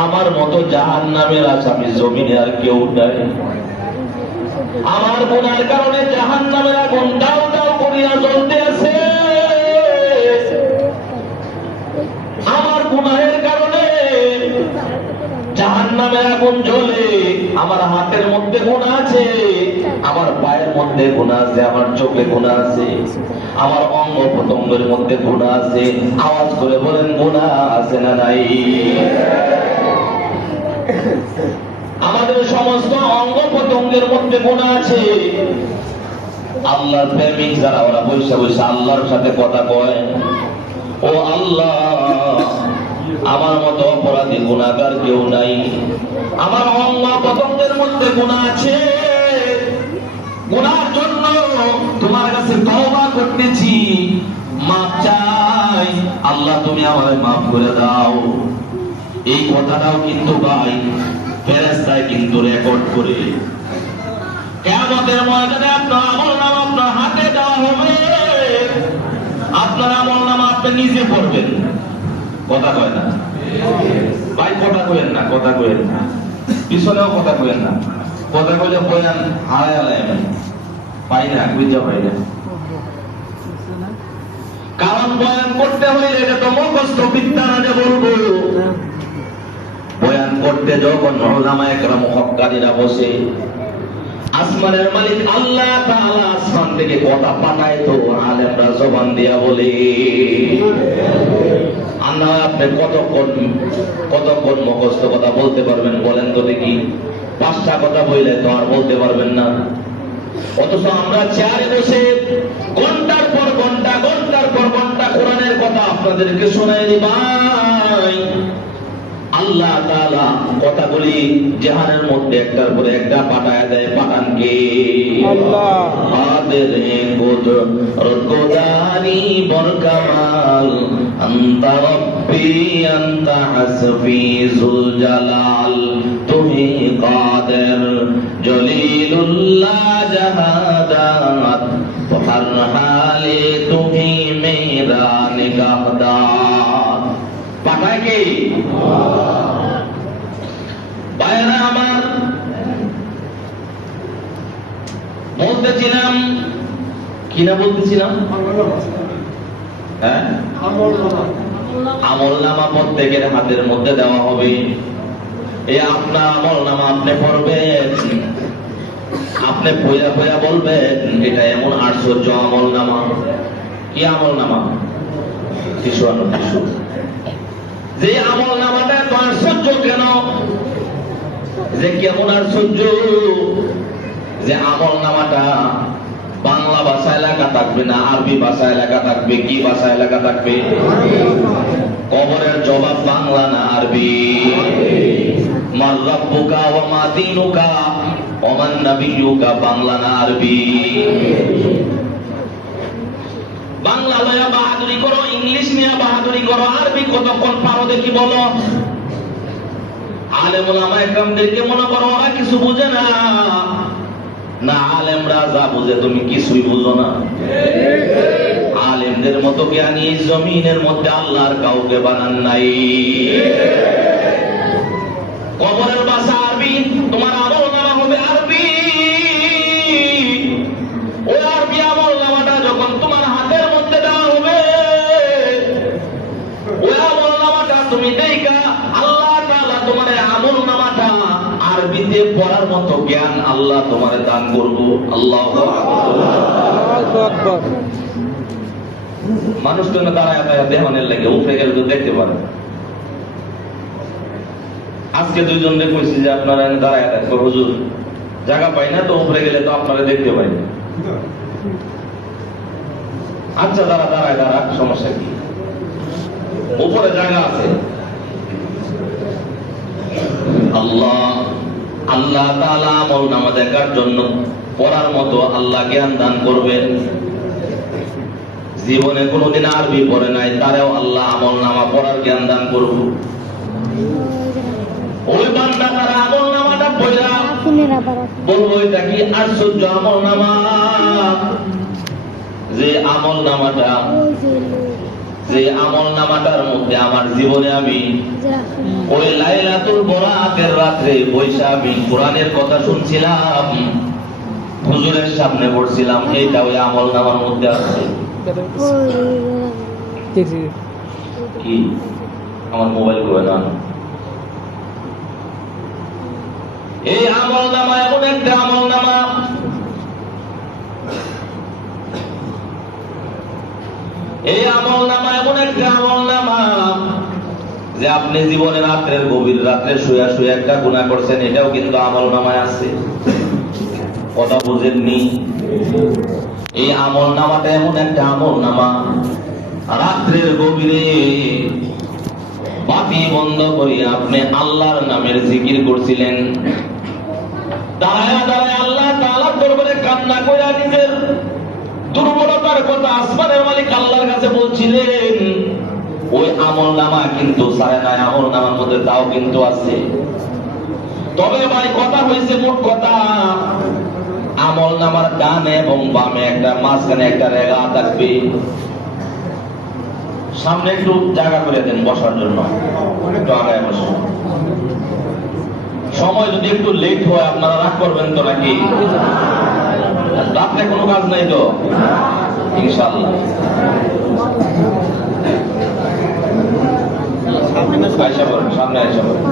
আমার মতো জাহান্নামের আসামি জমিনে আর কেউ নাই। আমার গুনার কারণে জাহান্নামের আগুন দাও দাও করিয়া জ্বলতে আছে। আমার গুনাহের কারণে জাহান্নামের আগুন জ্বলে। আমার হাতের মধ্যে গুনাহ আছে, আমার পায়ের মধ্যে গুনাহ আছে, আমার চোখে গুনাহ আছে, আমার অঙ্গ প্রত্যঙ্গের মধ্যে গুনাহ আছে। আওয়াজ করে বলেন গুনাহ আছে না নাই? আমাদের সমস্ত অঙ্গ প্রত্যঙ্গের মধ্যে গুনাহ আছে। আল্লাহর প্রেমিক যারা, ওরা বৈশা বৈশা আল্লাহর সাথে কথা কয়, ও আল্লাহ, আমার মতো অপরাধী গুনাহগার কেউ নাই। আমার অঙ্গ প্রত্যঙ্গের মধ্যে গুনাহ আছে, গুনার জন্য তোমার কাছে তওবা করতেছি, মাফ চাই। আল্লাহ তুমি আমায় মাফ করে দাও। এই কথাটাও কিন্তু ভাই ফেরেশতায় কিন্তু রেকর্ড করে কিয়ামতের ময়দানে আপনার আমলনামা আপনার হাতে দেওয়া হবে। আপনার আমলনামা আপনি নিজে পড়বেন। কথা কয় না ভাই, কথা কইেন না, কথা কইেন না, পিছনেও কথা কইেন না। কথা কইলে বয়ান হারায় হারায় পাই না, বুঝতে পাই না। কারণ বয়ান করতে হইলে এটা তো মুখস্থ বিদ্যা না যে বলবো। বয়ান করতে যখন উলামায়ে কেরাম হক্কারীরা বসে, আসমানের মালিক আল্লাহ তাআলা আসমান থেকে কথা পাঠায়, তো আলেমরা জবান দিয়া বলে। আল্লাহ আপনি কতক্ষণ মুখস্থ কথা বলতে পারবেন বলেন তো দেখি? 5টা কথা বললে তো আর বলতে পারবেন না। অথচ আমরা চেয়ারে বসে ঘন্টার পর ঘন্টা কোরআনের কথা আপনাদেরকে শোনাই দিবাই। আল্লাহ তাআলা কথাগুলি জাহানের মধ্যে একটার পরে একটা পাঠায় দেয়। পাঠান কে? আল্লাহ। আদেরে গোদানি বরকামাল আনতা রব্বি আনতা হাসবি যুল জালাল, তুমি কাদের জলিলুল্লাহ জাহাদাত হর হালে তুমি মেরা নিগাহদার। পাঠায় কে? ভাইরা আমার, বলতেছিলাম কিনা বলতেছিলাম, হ্যাঁ, আমলনামা প্রত্যেকের হাতের মধ্যে দেওয়া হবে। এই আপনার আমলনামা আপনি পড়বেন, আপনি পয়লা পয়লা বলবেন এটা এমন আশ্চর্য আমলনামা। কি আমলনামা? কিছু যে আমলনামাটা এত আশ্চর্য কেন? যে কেমন আশ্চর্য যে আমলনামাটা বাংলা ভাষায় লেখা থাকবে না, আরবি ভাষায় লেখা থাকবে। কি ভাষায় লেখা থাকবে? কবরের জবাব বাংলা না আরবি। মার রাব্বুকা ওয়া মা দীনুকা ওয়া মান নাবিয়্যুকা, বাংলা না আরবি। বাংলা লয়া বাহাদুরি করো, ইংলিশ নিয়ে বাহাদুরি করো, আরবি কতক্ষণ পারো দেখি বলো। আলেম ওলামায়ে কেরামদেরকে মনে করো ওরা কিছু বুঝে না। না, আলেমরা যা বুঝে তুমি কিছুই বুঝো না। আলেমদের মতো জ্ঞানী জমিনের মধ্যে আল্লাহর কাউকে বানান নাই। কবরের ভাষা আরবি, তোমার আমলনামা হবে আরবি। ওই আরবি আমলনামাটা যখন তোমার হাতের মধ্যে দেওয়া হবে, ওই আমলনামাটা তুমি দেখা আল্লাহ তাআলা তোমার আমলনামাটা আরবিতে পড়ার মতো জ্ঞান আল্লাহ তোমার দান করব। আল্লাহু আকবার। মানুষ তো দাঁড়ায় দেহনের লাগে উঠে গেলে তো দেখতে পারে। আজকে দুইজনকে কইছি যে আপনারা দাঁড়ায় থাকবে, হুজুর জায়গা পাই না তো উপরে গেলে তো আপনারা দেখতে পাই না। আচ্ছা দাঁড়ায় সমস্যা কি? উপরে জায়গা আছে। আল্লাহ তাআলা আমলনামা দেখার জন্য পড়ার মতো আল্লাহ জ্ঞান দান করবেন। জীবনে কোনোদিন আরবি পড়ে নাই, তারেও আল্লাহ আমলনামা পড়ার জ্ঞান দান করব। ওই বান্দা তারা আমলনামাটা পড়া বলবো এটা কি আশ্চর্য আমলনামা, যে আমলনামাটা যে আমল নামাটার মধ্যে আমার জীবনে আমি ওই লাইলাতুল বরাতের রাত্রে বৈশা আমি কোরআনের কথা শুনছিলাম, হুজুরের সামনে পড়ছিলাম, এইটা ওই আমল নামার মধ্যে আছে। কি আমার মোবাইল করে না, এই আমল নামা এমন একটা আমল নামা, এই আমল নামা এমন একটা আমল নামা যে আপনি জীবনে রাত্রের গভীর রাত্রে শুয়া শুয়ে একটা গুনাহ করছেন, এটাও কিন্তু আমল নামায় আছে। কথা বুঝেননি? এই আমল নামাটা এমন একটা আমল নামা, রাত্রের গভীরে বাতি বন্ধ করে আপনি আল্লাহর নামের জিকির করছিলেন, দাঁড়ায় দাঁড়ায় আল্লাহ তাআলার দরবারে কান্না করে নিজের দুর্বলতার কথা আসমানের মালিক আল্লাহর কাছে বলছিলেন, ওই আমল নামা কিন্তু ছাড়ে নাই, আমল নামার মধ্যে তাও কিন্তু আছে। তবে ভাই কথা হয়েছে, মোট কথা আমল নামার ডানে এবং বামে একটা, মাঝখানে একটা রেগা থাকবে। সামনে একটু জায়গা করে দেন বসার জন্য, একটু আগায় বসুন। সময় যদি একটু লেট হয় আপনারা রাগ করবেন তো নাকি? রাত্রে কোনো কাজ নাই তো ইনশাআল্লাহ। আয়সা বলেন, সামনে আয়সা বলেন।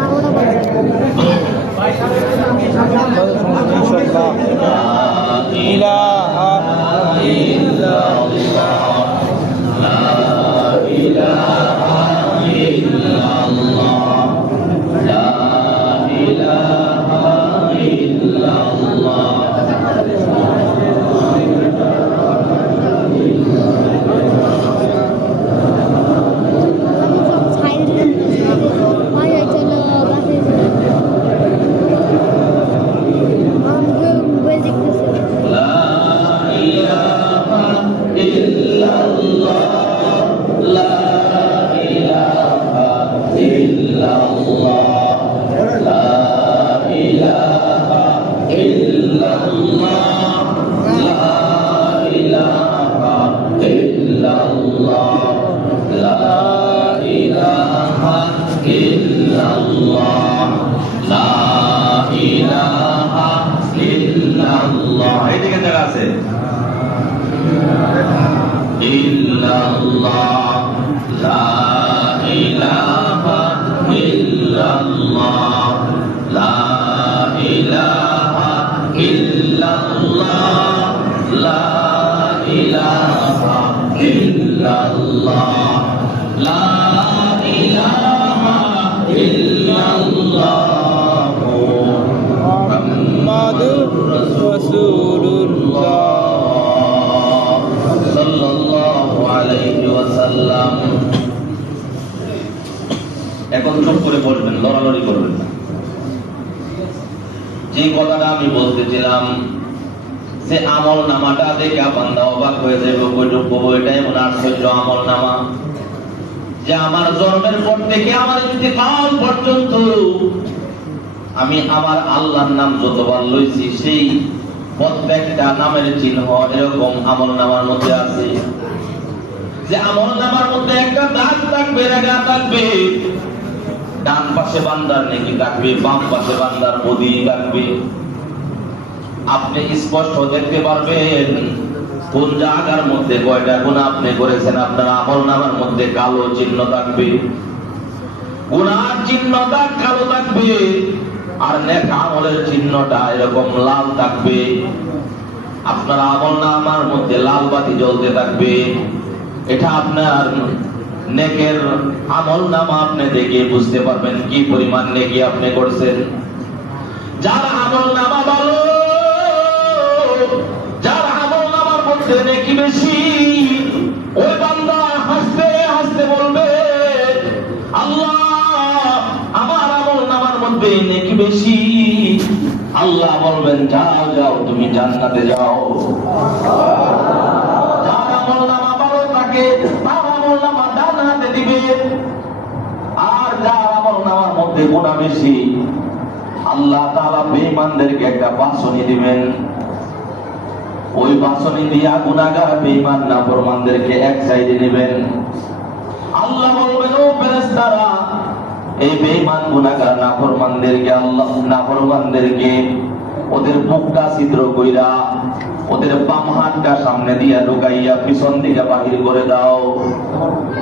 এইদিকে জায়গা আছে। ইল্লাল্লাহ লা ইলাহা ইল্লাল্লাহ লা ইলাহা ইল্লাল্লাহ লা ইলাহা ইল্লাল্লাহ লা ইলাহা ইল্লাল্লাহ মুহাম্মাদুর রাসূলুল্লাহ সাল্লাল্লাহু আলাইহি ওয়াসাল্লাম। এখন চুপ করে বলবেন, লড়ালড়ি করবেন না। যে কথাটা আমি বলতেছিলাম যে আমল নামাটা দেখে বান্দা অবাক হয়ে যাবে, এটা এমন আশ্চর্য আমল নামা যে আমার জন্মের পর থেকে আমার ইন্তেকাল পর্যন্ত আমি আমার আল্লাহর নাম যতবার লইছি সেই প্রত্যেকটা নামের চিহ্ন এরকম আমল নামার মধ্যে আছে। যে আমল নামার মধ্যে একটা দাগ থাকবে, রেখা থাকবে, ডান পাশে বান্দার নেকি থাকবে, বাম পাশে বান্দার বদি থাকবে। আপনি স্পষ্ট দেখতে পারবেন কোন জায়গার মধ্যে কয়টা গুনাহ আপনি করেছেন। আপনার আমল নামার মধ্যে কালো চিহ্ন থাকবে, গুনার চিহ্নটা কালো থাকবে, আর নেক আমলের চিহ্নটা এরকম লাল থাকবে। আপনার আমল নামার মধ্যে লাল বাতি জ্বলতে থাকবে। এটা আপনার নেকের আমল নামা, আপনি দেখে বুঝতে পারবেন কি পরিমাণ নেকি আপনি করছেন। যার আমল নামা ভালো, যার আমল নামার মধ্যে নেকি বেশি, ওই বান্দা হাসতে হাসতে বলবে, আল্লাহ আমার আমল নামার মধ্যে নেকি বেশি। আল্লাহ বলবেন, যাও যাও তুমি জান্নাতে যাও। যার আমল নামা ভালো থাকে তার আমল নামা জান্নাতে দিবে, আর যার আমল নামার মধ্যে গুনাহ বেশি আল্লাহ তাআলা বেঈমানদেরকে একটা বাছনি দিবেন। ওই বাছনি দিয়া গুনাহগার বেঈমান নাফরমানদেরকে এক সাইডে নেবেন, আল্লাহ বলবেন, ও ফেরেশতারা, এই বেঈমান গুনাহগার নাফরমানদেরকে, আল্লাহ নাফরমানদেরকে ওদের বুকটা ছিদ্র কইরা ওদের বাম হাতটা সামনে দিয়া ঢুকাইয়া পিছন দিকে বাহির করে দাও।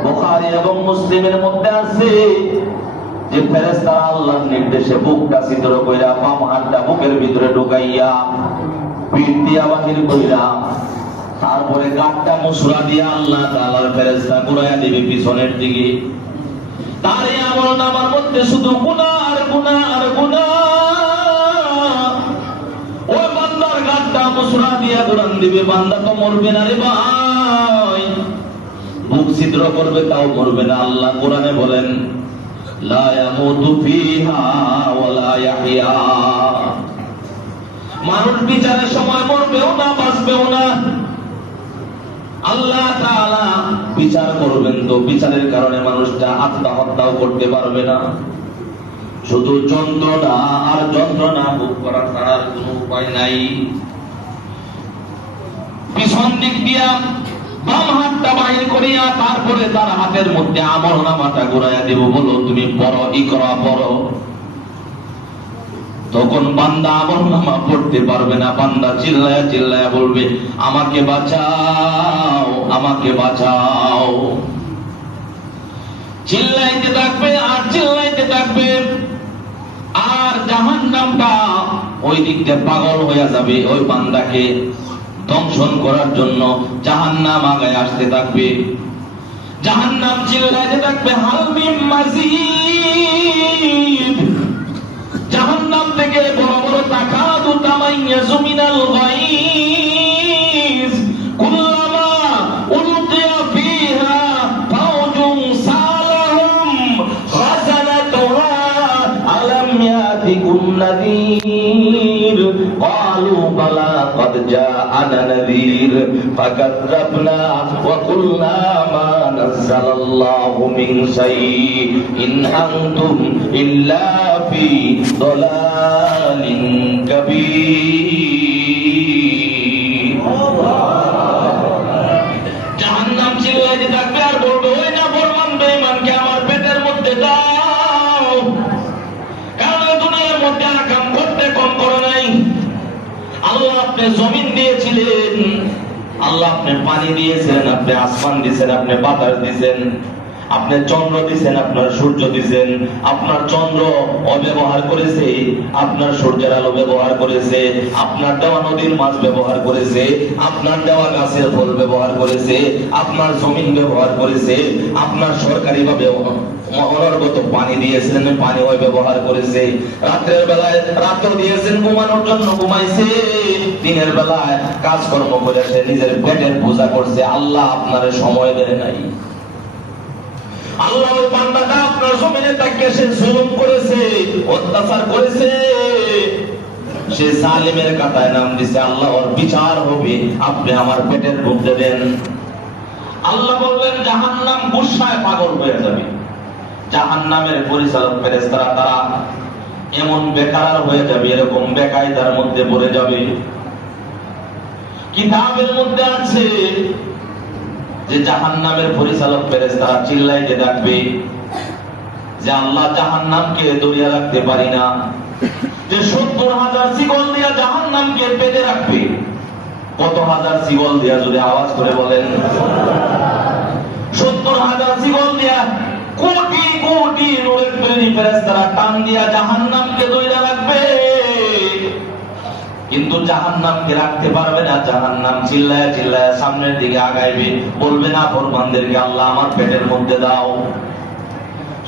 বুখারী এবং মুসলিমের মধ্যে আছে যে ফেরেশতারা আল্লাহর নির্দেশে বুকটা ছিদ্র কইরা বাম হাতটা বুকের ভিতরে ঢুকাইয়া পিঠ দিয়া বাহির কইরা তারপরে গাঁটটা মুসরা দিয়া আল্লাহ তাআলার ফেরেশতা ঘুরাইয়া দিবে পিছনের দিকে। তার এই আমলনামার মধ্যে শুধু গুনাহ আর গুনাহ আর গুনাহ। ওই বান্দার গাঁটটা মুসরা দিয়া ঘুরান দিবে, বান্দা তো মরবে না রে ভাই, বুক ছিদ্র করবে তাও মরবে না। আল্লাহ কোরআনে বলেন, লা ইয়ামুতু ফিহা ওয়া লা ইয়াহইয়া। মানুষ বিচারের সময় মরবেও না, বাঁচবেও না। আল্লাহ তাআলা বিচার করবেন তো বিচারের কারণে মানুষটা আত্মহত্যাও করতে পারবে না। শুধু যন্ত্রণা আর যন্ত্রণা ভোগ করা ছাড়া কোনো উপায় নাই। পিছন দিক দিয়া বাম হাতটা বাহির করিয়া তারপরে তার হাতের মধ্যে আমলনামাটা ঘুরাইয়া দেব, বলো তুমি পড়ো, ইকরা পড়ো। তখন বান্দা আমলনামা পড়তে পারবে না, বান্দা চিল্লায়া চিল্লায়া বলবে, আমাকে বাঁচাও, আমাকে বাঁচাও। চিল্লাইতে থাকবে আর চিল্লাইতে থাকবে, আর জাহান্নামটা ওই দিকটা পাগল হয়ে যাবে। ওই বান্দাকে দংশন করার জন্য জাহান্নাম আগায় আসতে থাকবে। জাহান্নাম চিল্লাইতে থাকবে, হাল মিন মাজিদ। জাহান্নাম থেকে বড় বড় তাকাদু তামাইয়াজু মিনাল গায়জ, কুল্লামা উলকিয়া ফিহা ফাওজুন সালাহুম খাযানাতুহা আলাম ইয়াতিকুম নাযীর ক্বালু বালা ক্বাদ জাআনা নাযীর ফাকাযযাবনা ওয়া কুলনা মা নাযালাল্লাহু মিন শাইইন ইন আনতুম ইল্লা ফি দালালিন কাবীর। জাহান্নাম চিল্লাইতে থাকবে আর বলবে, ওই না ফরমান বেঈমানকে আমার পেটের মধ্যে দাও, কারণ দুনিয়ার মধ্যে আকাম করতে কম করে নাই। আল্লাহ আপনি জমিন দিয়েছিলেন, আল্লাহ আপনি পানি দিয়েছেন, আপনি আসমান দিয়েছেন, আপনি বাতাস দিয়েছেন, আপনি চন্দ্র দিয়েছেন, আপনার সূর্য দিয়েছেন। আপনার চন্দ্র অব্যবহার করেছে, আপনার সূর্যের আলো ব্যবহার করেছে, আপনার দেওয়া নদীর মাছ ব্যবহার করেছে, আপনার দেওয়া গাছের ফল ব্যবহার করেছে, আপনার জমিন ব্যবহার করেছে, আপনার সরকারি ভাবে অনর্গত পানি দিয়েছেন, পানি ওই ব্যবহার করেছে। রাতের বেলায় রাতও দিয়েছেন, ঘুমানোর জন্য ঘুমাইছে, দিনের বেলায় কাজকর্ম করেছে, নিজের পেটের পূজা করছে। আল্লাহ আপনার সময় দেয় নাই। আল্লাহ ওই বান্দাটা আপনার জমিনে তাকিয়ে সে জুলুম করেছে, অত্যাচার করেছে, সে জালিমের কাতায় নাম দিছে, আল্লাহ ওর বিচার হবে, আপনি আমার পেটের মধ্যে দেন। আল্লাহ বললেন, জাহান্নাম গুসায় পাগল হয়ে যাবে। জাহান্নামের পরিচালক ফেরেশতারা তারা এমন বেকার হয়ে যাবে, এরকম বেকায়দার মধ্যে পড়ে যাবে। কিতাবের মধ্যে আছে যে জাহান্নামের পরিচালক ফেরেশতারা চিল্লাইতে থাকবে যে আল্লাহ জাহান্নামকে দরিয়া রাখতে পারি না, যে ৭০,০০০ শিকল দিয়া জাহান্নামকে বেঁধে রাখবে। কত হাজার শিকল দিয়া যদি আওয়াজ করে বলেন, ৭০,০০০ শিকল দিয়া কোটি কোটি নূরের তৈরি ফেরেশতারা টান দিয়া জাহান্নামকে দরিয়া রাখবে, কিন্তু জাহান্নামকে রাখতে পারবে না। জাহান্নাম চিল্লায়া চিল্লায়া সামনের দিকে আগাইবে, বলবে না ফরমানদেরকে, আল্লাহ আমার পেটের মধ্যে দাও।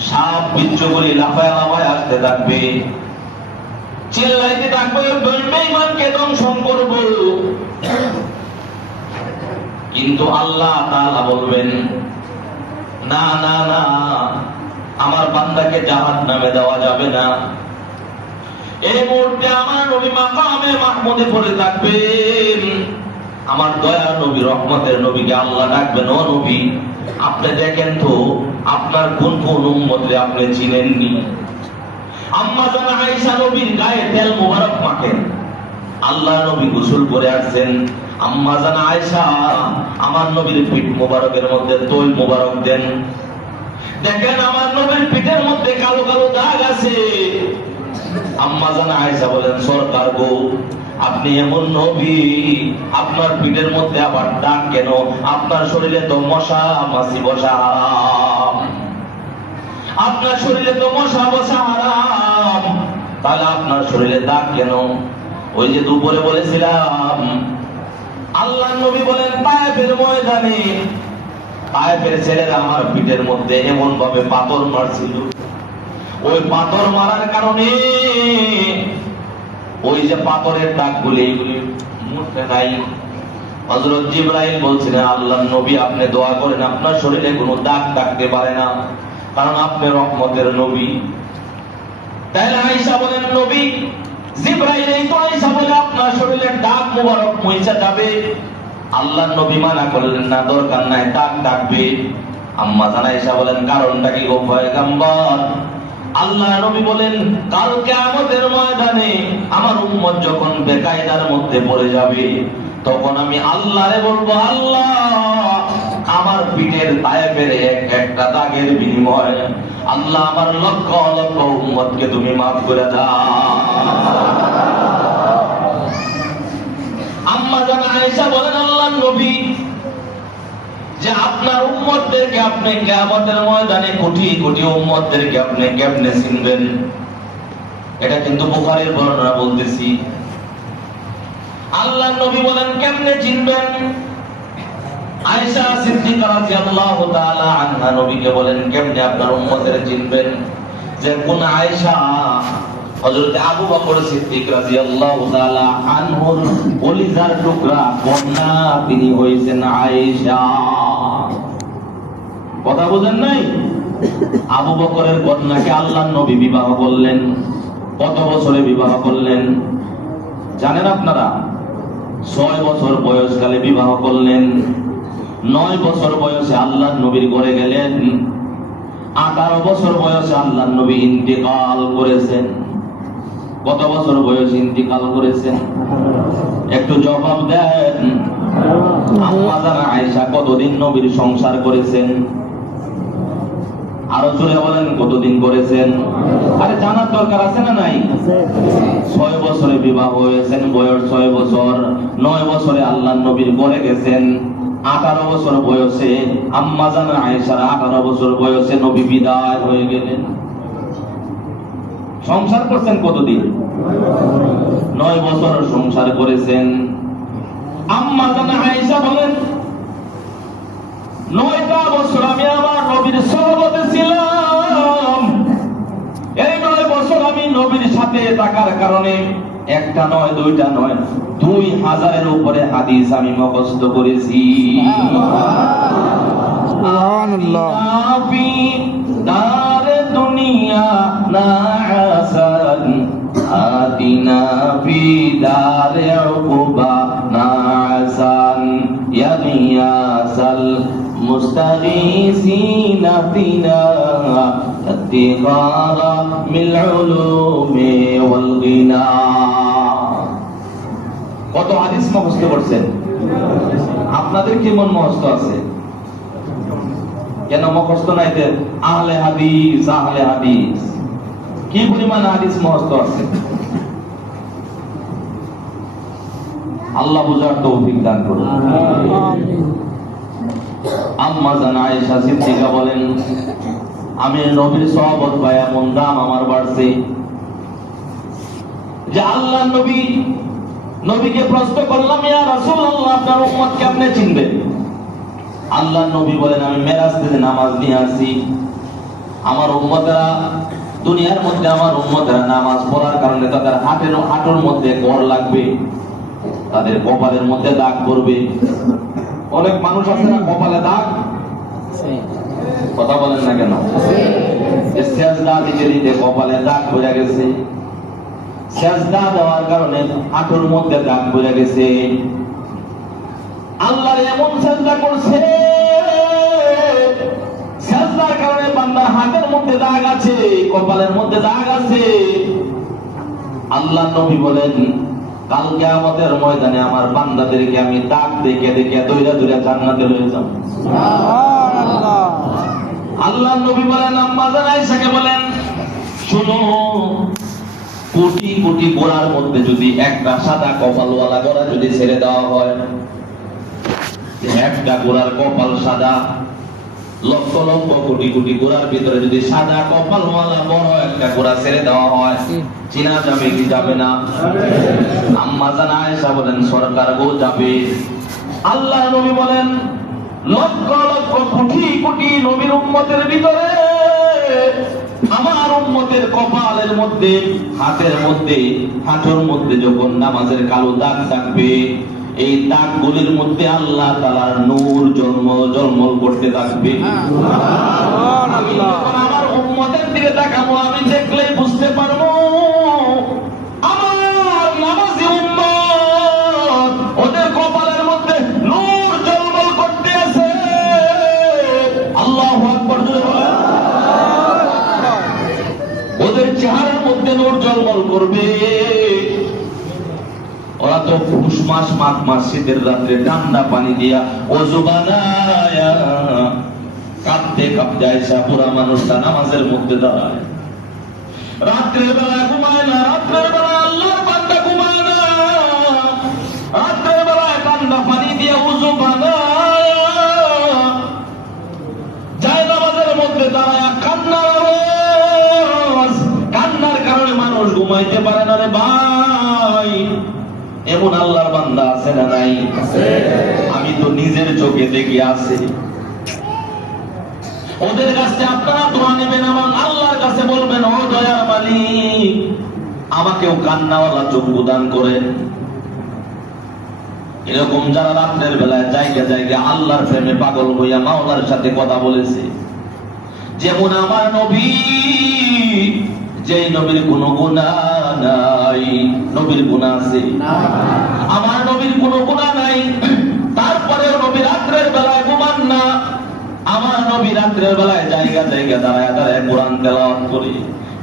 সাপ বিচ্ছুগুলি লাফায় লাফায় আসতে থাকবে, চিল্লাইতে থাকবে, বেঈমানকে দংশন করব। কিন্তু আল্লাহ তাআলা বলবেন, না না না, আমার বান্দাকে জাহান্নামে দেওয়া যাবে না। এই মুহূর্তে আমার নবী মাকামে মাহমুদে পড়ে থাকবেন। আমার দয়ার নবী, রহমতের নবীকে আল্লাহ ডাকবেন, ও নবী আপনি দেখেন তো আপনার কোন কোন উম্মতরে আপনি চিনেননি। আম্মা জানা আয়েশা নবীর গায়ে তেল মোবারক মাখেন, আল্লাহ নবী গোসল করে আসছেন। আম্মা জানা আয়েশা আমার নবীর পিঠ মোবারকের মধ্যে তৈল মোবারক দেন। দেখেন আমার নবীর পিঠের মধ্যে কালো কালো দাগ আছে। আম্মা জান আয়েশা বলেন, সরকার গো, আপনি এমন নবী, আপনার পিঠের মধ্যে আবার দাগ কেন? আপনার শরীরে তো মশা মাছি বসা হারাম, আপনার শরীরে তো মশা বসা হারাম, তাহলে আপনার শরীরে দাগ কেন? ওই যে দুপুরে বলেছিলাম, আল্লাহ নবী বলেন তায়েফের ময়দানে তায়েফের ছেলেরা আমার পিঠের মধ্যে এমন ভাবে পাথর মারছিল, ওই পাথর মারার কারণে ওই যে পাথরের দাগগুলি এইগুলি মুছতে নাই। হযরত জিবরাইল বলছিলেন, আল্লাহর নবী আপনি দোয়া করেন আপনার শরীরে কোনো দাগ থাকতে পারে না, কারণ আপনি রহমতের নবী। তাহলে আয়েশা বলেন, নবী জিবরাইল এই তো আয়েশা বলে আপনার শরীরের দাগ মোবারক মুছে যাবে। আল্লাহর নবী মানা করলেন না, দরকার নাই, দাগ থাকবে। আম্মা জান আয়েশা বলেন, কারণটা কি গো পয়গম্বর? আল্লাহ নবী বলেন, কাল কিয়ামতের ময়দানে আমার উম্মত যখন বেকায়দার মধ্যে পড়ে যাবে, তখন আমি আল্লাহরে বলবো, আল্লাহ আমার পিঠের তায়েফের একটা দাগের বিনিময়ে আল্লাহ আমার লক্ষ লক্ষ উম্মতকে তুমি মাফ করে দাও। আম্মা জান আয়েশা বলেন, আল্লাহর নবী যে আপনার উম্মতদেরকে আপনি কিয়ামতের ময়দানে কোটি কোটি উম্মতদেরকে আপনি কেমনে চিনবেন? এটা কিন্তু বুখারীর বর্ণনা বলতেছি। আল্লাহর নবী বলেন কেমনে চিনবেন? আয়েশা সিদ্দিকা রাদিয়াল্লাহু তাআলা আনহা নবীকে বলেন, কেমনে আপনার উম্মতদের চিনবেন? যে কোন আয়েশা? হযরত আবু বকর সিদ্দিক রাদিয়াল্লাহু তাআলা আনহুর কলিজার টুকরা কন্যা তিনি হইছেন আয়েশা। কথা বুঝেন নাই? আবু বকরের কন্যাকে আল্লাহর নবী বিবাহ করলেন। কত বছরে বিবাহ করলেন জানেন আপনারা? 6 বছর বয়সকালে বিবাহ করলেন। 9 বছর বয়সে আল্লাহর নবীর ঘরে গেলেন। 18 বছর বয়সে আল্লাহর নবী ইন্তেকাল করেছেন। কত বছর বয়সে ইন্তেকাল করেছেন? একটু জবাব দেন। আম্মা জান আয়েশা কতদিন নবীর সংসার করেছেন? আরো জোরে বলেন, কতদিন করেছেন? আরে জানার দরকার আছে না নাই? 6 বছরে বিবাহ হয়েছেন, বয়স 6 বছর। 9 বছরে আল্লাহর নবীর ঘরে গেছেন। 18 বছর বয়সে আম্মা জান আয়েশার 18 বছর বয়সে নবী বিদায় হয়ে গেলেন। সংসার করছেন কতদিন? 9 বছর সংসার করেছেন। আম্মা জান আয়েশা বলেন, 9টা বছর আমি আমার নবীর সহবতে ছিলাম। এই 9 বছর আমি নবীর সাথে থাকার কারণে একটা নয়, দুইটা নয়, 2000-এর উপরে হাদিস আমি মুখস্থ করেছি। সুবহানাল্লাহ। ফি দারে দুনিয়া নাসান আতিনা ফি দারে উকুবা নাসান ইয়া গিয়াসাল মুস্তাগীসিনা ফিনা ইত্তিকারা মিল উলুমি ওয়াল গিনা। কত হাদিস মুখস্থ করছেন? আপনাদের কি মন মুখস্থ আছে? কেন মুখস্থ নাই? আহলে হাদিস, আহলে হাদিস কি পরিমাণ হাদিস মুখস্থ আছে? আল্লাহ বুঝার তৌফিক দান করুন। আমিন। আম্মা জান আয়েশা সিদ্দিকা বলেন, আমি নবীর সহবত পাই এমন দাম আমার বাড়ছে যে আল্লাহর নবীকে প্রশ্ন করলাম, ইয়া রাসূলুল্লাহ আপনার উম্মত কেমনে চিনবে? আল্লাহর নবী বলেন, আমি মেরাজ থেকে নামাজ নিয়ে আসি। আমার উম্মতেরা দুনিয়ার মধ্যে আমার উম্মতেরা নামাজ পড়ার কারণে তাদের হাঁটুর মধ্যে গড় লাগবে, তাদের কপালের মধ্যে দাগ পড়বে। অনেক মানুষ আছে না কপালে দাগ? কথা বলেন না কেন? সেজদা দিতে দিতে কপালে দাগ পড়ে গেছে, সেজদা দেওয়ার কারণে হাঁটুর মধ্যে দাগ পড়ে গেছে। আল্লাহর এমন সেজদা করছে, সেজদার কারণে বান্দার হাতের মধ্যে দাগ আছে, কপালের মধ্যে দাগ আছে। আল্লাহর নবী বলেন, কাল কিয়ামতের ময়দানে আমার বান্দাদেরকে আমি দাগ দেখে দেখে দৌড়া দৌড়া জান্নাতে লয়ে যাব। সুবহানাল্লাহ। আল্লাহ নবী বলেন আম্মা জান আয়েশাকে বলেন, শোনো, কোটি কোটি গোড়ার মধ্যে যদি একটা সাদা কপালওয়ালা গোড়া যদি ছেড়ে দেওয়া হয়, একটা গোড়ার কপাল সাদা, লক্ষ লক্ষ কোটি কোটি গোড়ার ভিতরে যদি সাদা কপালওয়ালা বড় একটা গোড়া ছেড়ে দেওয়া হয়, চিনা যাবে কি যাবে না? আম্মা জান আয়েশা বলেন সরকার গো যাবে। আল্লাহ নবী বলেন লক্ষ লক্ষ কোটি কোটি নবীর উম্মতের ভিতরে আমার উম্মতের কপালের মধ্যে, হাতের মধ্যে, হাঁটুর মধ্যে যখন নামাজের কালো দাগ থাকবে, এই দাগগুলির মধ্যে আল্লাহ তাআলার নূর জলমল করতে থাকবে। আমি যখন আমার উম্মতের দিকে তাকাবো, আমি দেখলেই বুঝতে পারবো আমার নামাজি উম্মত, ওদের কপালের মধ্যে নূর জলমল করতে আছে। আল্লাহু আকবার জোরে বলেন। ওদের চেহারার মধ্যে নূর জলমল করবে। ওরা তো পুষ মাস মাঘ মাস শীতের রাত্রে ঠান্ডা পানি দিয়া ওযু বানায়া কাঁপতে কাঁপতে আয়েশা পুরা মানুষটা নামাজের মধ্যে দাঁড়ায়। রাত্রের বেলায় ঘুমায় না, রাত্রের বেলায় আল্লাহর বান্দা ঘুমায় না, রাত্রের বেলায় ঠান্ডা পানি দিয়ে ওযু বানায়া যায় নামাজের মধ্যে দাঁড়ায় কান্নার কারণে মানুষ ঘুমাইতে পারে না রে ভাই। এমন আল্লাহর বান্দা আছে না নাই? আমি তো নিজের চোখে দেখি আছে। ওদের কাছে আপনারা দোয়া নেবেন এবং আল্লাহর কাছে বলবেন, ও দয়ার মালিক, আমাকেও কান্নাওয়ালা চক্ষু দান করেন। এরকম যারা রাত্রের বেলায় জায়গা জায়গা আল্লাহর প্রেমে পাগল হইয়া মাওলার সাথে কথা বলেছে, যেমন আমার নবী, যেই নবীর কোনো গুনাহ নাই, নবীর গুনাহ আছে? আমার নবীর কোনো গুনাহ নাই, তারপরেও নবী রাত্রের বেলায় ঘুমান না। আমার নবী রাত্রের বেলায় জায়গা জায়গা দাঁড়ায় দাঁড়ায় কোরআন তেলাওয়াত করে,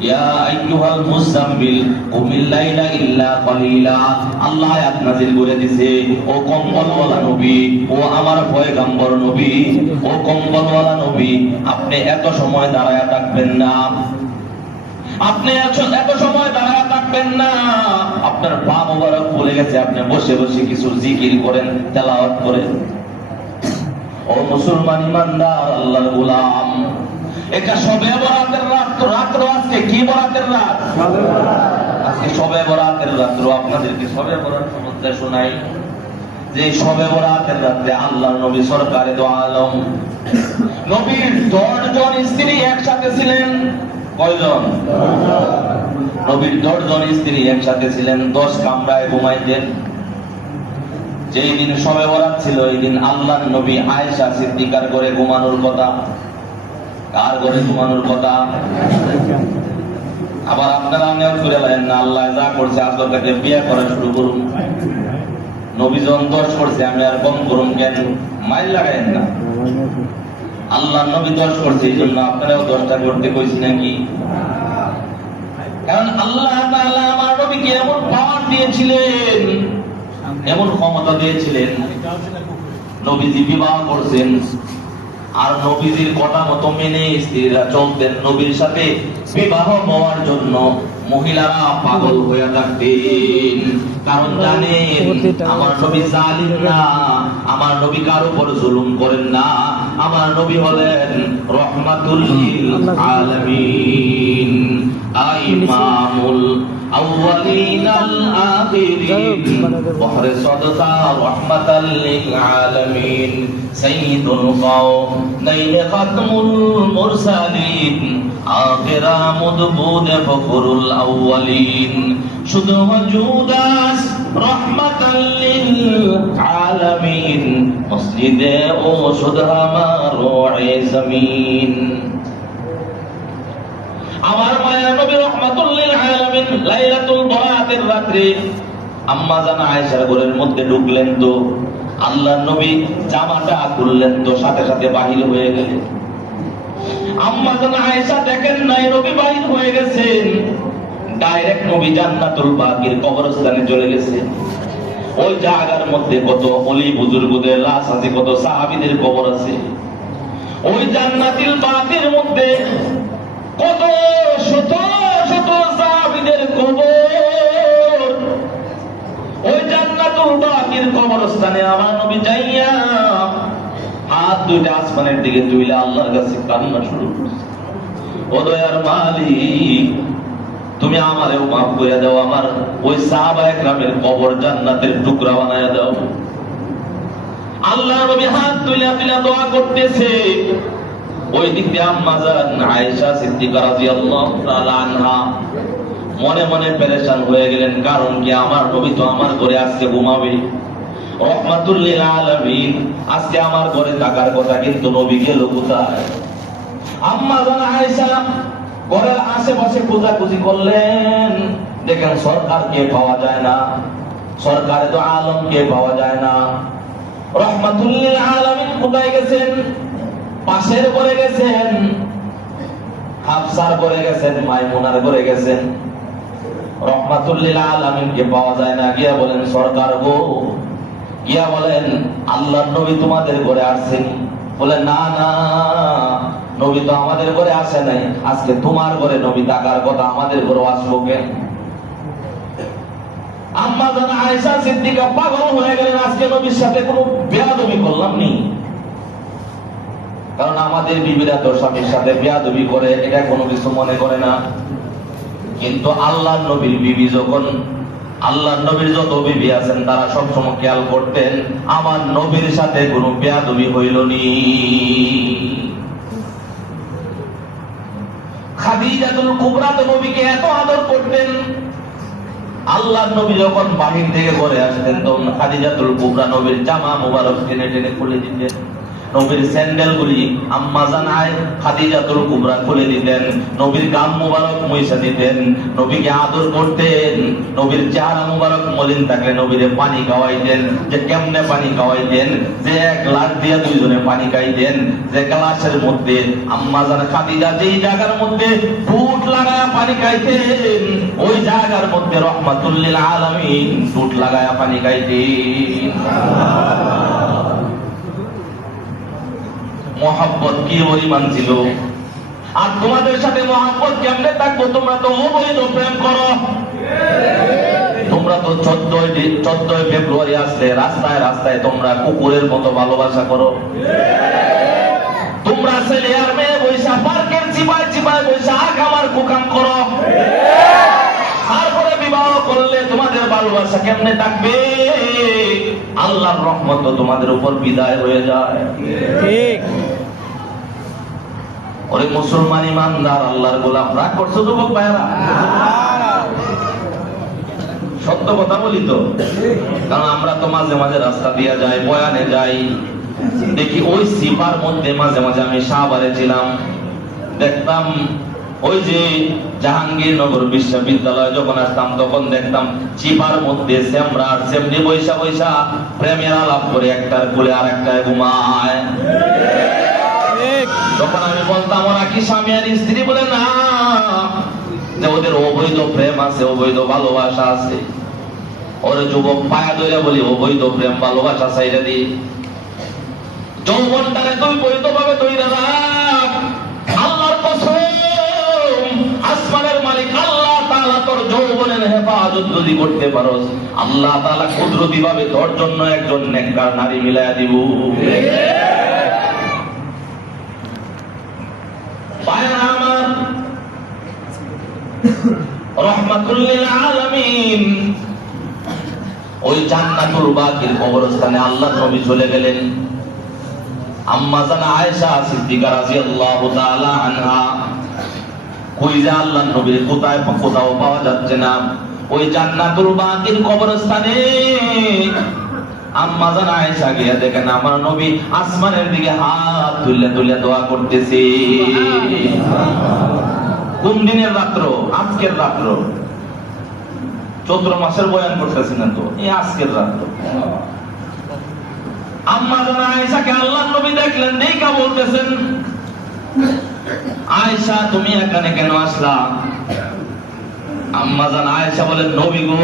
ইয়া আইয়ুহাল মুযাম্মিল কুমিল লাইলা ইল্লা কলিলা। আল্লাহ আয়াত নাযিল করে দিয়েছে, ও কম্বলওয়ালা নবী, ও আমার পয়গম্বর নবী, ও কম্বলওয়ালা নবী, আপনি এত সময় দাঁড়ায় থাকবেন না, আপনি এত সময় দাঁড়ায় থাকবেন না। আপনার পা মোবারক ভুলে গেছে, আপনি বসে বসে কিছু জিকির করেন, তেলাওয়াত করেন। ও মুসলমান ইমানদার আল্লাহর গোলাম, এটা শবে বরাতের রাত। রাত্র আজকে কি বরাতের রাত? আজকে শবে বরাতের রাত্র। আপনাদেরকে শবে বরাত সম্বন্ধে শোনাই যে শবে বরাতের রাতে আল্লাহর নবী সরকারে দো আলম, নবীর 10 জন স্ত্রী একসাথে ছিলেন। কয়জন? নবীর 10 জন স্ত্রী একসাথে ছিলেন, 10 কামরায় ঘুমাইতেন। যেই দিন শবে বরাত ছিল, এই দিন আল্লাহর নবী আয়েশা সিদ্দিকার ঘরে ঘুমানোর কথা। কার ঘরে ঘুমানোর কথা? আবার আপনারা নিয়ত করে বলেন না, আল্লাহ যা করছে আজকাল থেকে বিয়ে করা শুরু করুন। নবী যখন 10 করছে, আমি আর কম করুন কেন? মাইল লাগাইন না। আল্লাহ নবী 10 করছে, এই জন্য আপনারাও 10টা করতে কইছি নাকি? কারণ আল্লাহ তাআলা আমার নবীকে এমন পাওয়ার দিয়েছিলেন, এমন ক্ষমতা দিয়েছিলেন, নবীজি বিবাহ করছেন আর নবীজির কথা মতো মেনে স্ত্রীরা চলতেন। নবীর সাথে বিবাহ হওয়ার জন্য মহিলারা পাগল হয়ে থাকতেন, কারণ জানেন আমার নবী জালিম না, আমার নবী কার উপর জুলুম করেন না, আমার নবী হলেন রহমাতুল লিল আলামিন, ইমামুল আউয়ালিনাল আখিরিন, বহরে সাদকা রহমাতাল লিল আলামিন, সাইয়্যিদুল কাওনাইন খাতমুল মুরসালিন, আখিরা মুদবুদ ফখরুল আউয়ালিন, শুধু ওজুদাস রহমাতাল লিল আলামিন, মসজিদে ও শুধু আমার রোয়ে জমিন। আমার মায়া নবী রহমাতুল লিল আলামিন লাইলাতুল বরাতের রাতে আম্মা জান আয়েশার ঘরের মধ্যে ঢুকলেন, তো আল্লাহর নবী জামাটা খুললেন, তো সাথে সাথে বাহির হয়ে গেলেন। আম্মা জান আয়েশা দেখেন নাই নবী বাহির হয়ে গেছেন, ডাইরেক্ট নবী জান্নাতুল বাকির কবরস্থানে চলে গেছেন। ওই জায়গার মধ্যে কত ওলি বুজুর্গদের লাশ আছে, কত সাহাবীদের কবর আছে। ওই জান্নাতুল বাকির মধ্যে কত শত শত সাহাবীদের কবর। ওই জান্নাতুল বাকির কবরস্থানে আমার নবী যাইয়া হাত দুইটা আসমানের দিকে তুলে আল্লাহর কাছে কান্না শুরু করছে, ও দয়ার মালিক, তুমি আমারেও মাফ করে দাও, আমার ওই সাহাবায়ে কেরামের কবর জান্নাতের টুকরা বানায়া দাও। আল্লাহর নবী হাত তুলে তুলে দোয়া করতেছে। ওই দিক দিয়ে আম্মা জান আয়েশা সিদ্দিকা রাদিয়াল্লাহু তাআলা আনহা মনে মনে পেরেশান হয়ে গেলেন। কারণ কি, আমার নবী তো আমার ঘরে আজকে ঘুমাবে, রহমাতুল লিল আলামিন, আজকে আমার ঘরে থাকার কথা, কিন্তু নবী গেল কোথায়? আম্মা জান আয়েশা ঘরের আশেপাশে খোঁজাখুঁজি করলেন, দেখেন সরকারকে পাওয়া যায় না, সরকারে তো আলমকে পাওয়া যায় না। রহমাতুল লিল আলামিন কোথায় গেছেন? পাশের ঘরে গেছেন, হাফসার ঘরে গেছেন, মাইমুনার ঘরে গেছেন। রহমাতুল লিল আলামিনকে পাওয়া যায় না। গিয়া বলেন, সরকার গো, গিয়া বলেন আল্লাহর নবী তোমাদের ঘরে আসছেন? বলে, না না, নবী তো আমাদের ঘরে আসে নাই, আজকে তোমার ঘরে নবী থাকার কথা, আমাদের ঘরে আসবো কেন? আম্মা জান আয়েশা সিদ্দিকা পাগল হয়ে গেলেন, আজকে নবীর সাথে কোনো বেয়াদবি করলাম নি। কারণ আমাদের বিবিরা তো স্বামীর সাথে বেয়াদবি করে, এটা কোনো কিছু মনে করে না। কিন্তু আল্লাহর নবীর বিবি, যখন আল্লাহর নবীর যত বিবি আছেন তারা সবসময় খেয়াল করতেন আমার নবীর সাথে কোনো বেয়াদবি হইল নি। খাদিজাতুল কুবরা তো নবীকে এত আদর করতেন, আল্লাহর নবী যখন বাহির থেকে ঘরে আসতেন তখন খাদিজাতুল কুবরা নবীর জামা মুবারক টেনে টেনে খুলে দিতেন, নবীর স্যান্ডেল গুলি আম্মা জান খাদিজাতুল কুবরা খুলে দিতেন, নবীর গাম মুবারক মুইসা দিতেন, নবীকে আদর করতেন। নবীর চেহারা মুবারক মলিন থাকলে নবীরে পানি খাওয়াইতেন। যে কেমনে পানি খাওয়াইতেন? যে এক গ্লাস দিয়ে দুইজনে পানি খাইতেন। যে গ্লাসের মধ্যে আম্মা জান খাদিজা যেই জায়গার মধ্যে ফুট লাগায়া পানি খাইতেন, ওই জায়গার মধ্যে রহমাতুল লিল আলামিন ফুট লাগায়া পানি খাইতেন। মহব্বত কি পরিমাণ ছিল! আর তোমাদের সাথে মহব্বত কেমনে থাকবো? তোমরা তো অবৈধ প্রেম করো। তোমরা তো 14 ফেব্রুয়ারি আসলে রাস্তায় রাস্তায় তোমরা কুকুরের মতো ভালোবাসা করো। তোমরা ছেলে আর মেয়ে বৈশা পার্কের চিপায় চিপায় বৈশা আকামার কুকাম করো। তারপরে বিবাহ করলে তোমাদের ভালোবাসা কেমনে থাকবে? আল্লাহর রহমত তোমাদের উপর বিদায় হয়ে যায়। ঠিক। ওরে মুসলমান ইমানদার আল্লাহর গোলাম, রাগ করছো যুবক ভাইরা? সত্য কথা বলি তো, কারণ আমরা তো মাঝে মাঝে রাস্তা দিয়ে যাই, বয়ানে যাই, দেখি ওই সিপার মধ্যে মাঝে মাঝে, আমি শাহবারে ছিলাম, দেখতাম ওই যে জাহাঙ্গীরনগর বিশ্ববিদ্যালয় যখন আসতাম তখন দেখতাম চিপার মধ্যে সেমরা আর সেমনি বৈশা বৈশা প্রেমের আলাপ করে একটার কোলে আর একটায় ঘুমায়। তখন আমি বলতাম, ওরা কি স্বামী আর স্ত্রী? বলে না, যে ওদের অবৈধ প্রেম আছে, অবৈধ ভালোবাসা আছে। ওরে যুবক পায়া ধরে বলি, অবৈধ প্রেম ভালোবাসা চাইলে দি, যৌবনটারে তুই বৈধ ভাবে তৈরি রাখ। আল্লাহর কসম, আসমানের মালিক আল্লাহ তাআলা তোর যৌবনের হেফাজত যদি করতে পারোস, আল্লাহ তাআলা কুদরতি ভাবে তোর জন্য একজন নেককার নারী মিলায়া দিব। ভাইরা আমার, রহমাতুল লিল আলামিন ওই জান্নাতুল বাকির কবরস্থানে আল্লাহর নবী চলে গেলেন। আম্মা জান আয়েশা সিদ্দিকা রাদিয়াল্লাহু তাআলা আনহা কই যে আল্লাহর নবীর কোথাও পাওয়া যাচ্ছে না। ওই জান্নাতুল বাকির কবরস্থানে আম্মা জান আয়েশা গিয়ে দেখেন আমার নবী আসমানের দিকে হাত তুলে তুলে দোয়া করতেছে। কোন দিনের রাত্র? আজকের রাত্র। চৈত্র মাসের বয়ান করতেছি না তো, এই আজকের রাত্র। আম্মা জান আয়েশাকে আল্লাহর নবী দেখলেন, দেখা বলতেছেন, আয়েশা তুমি এখানে কেন আসলা? আম্মা জান আয়েশা বলেন, নবী গো,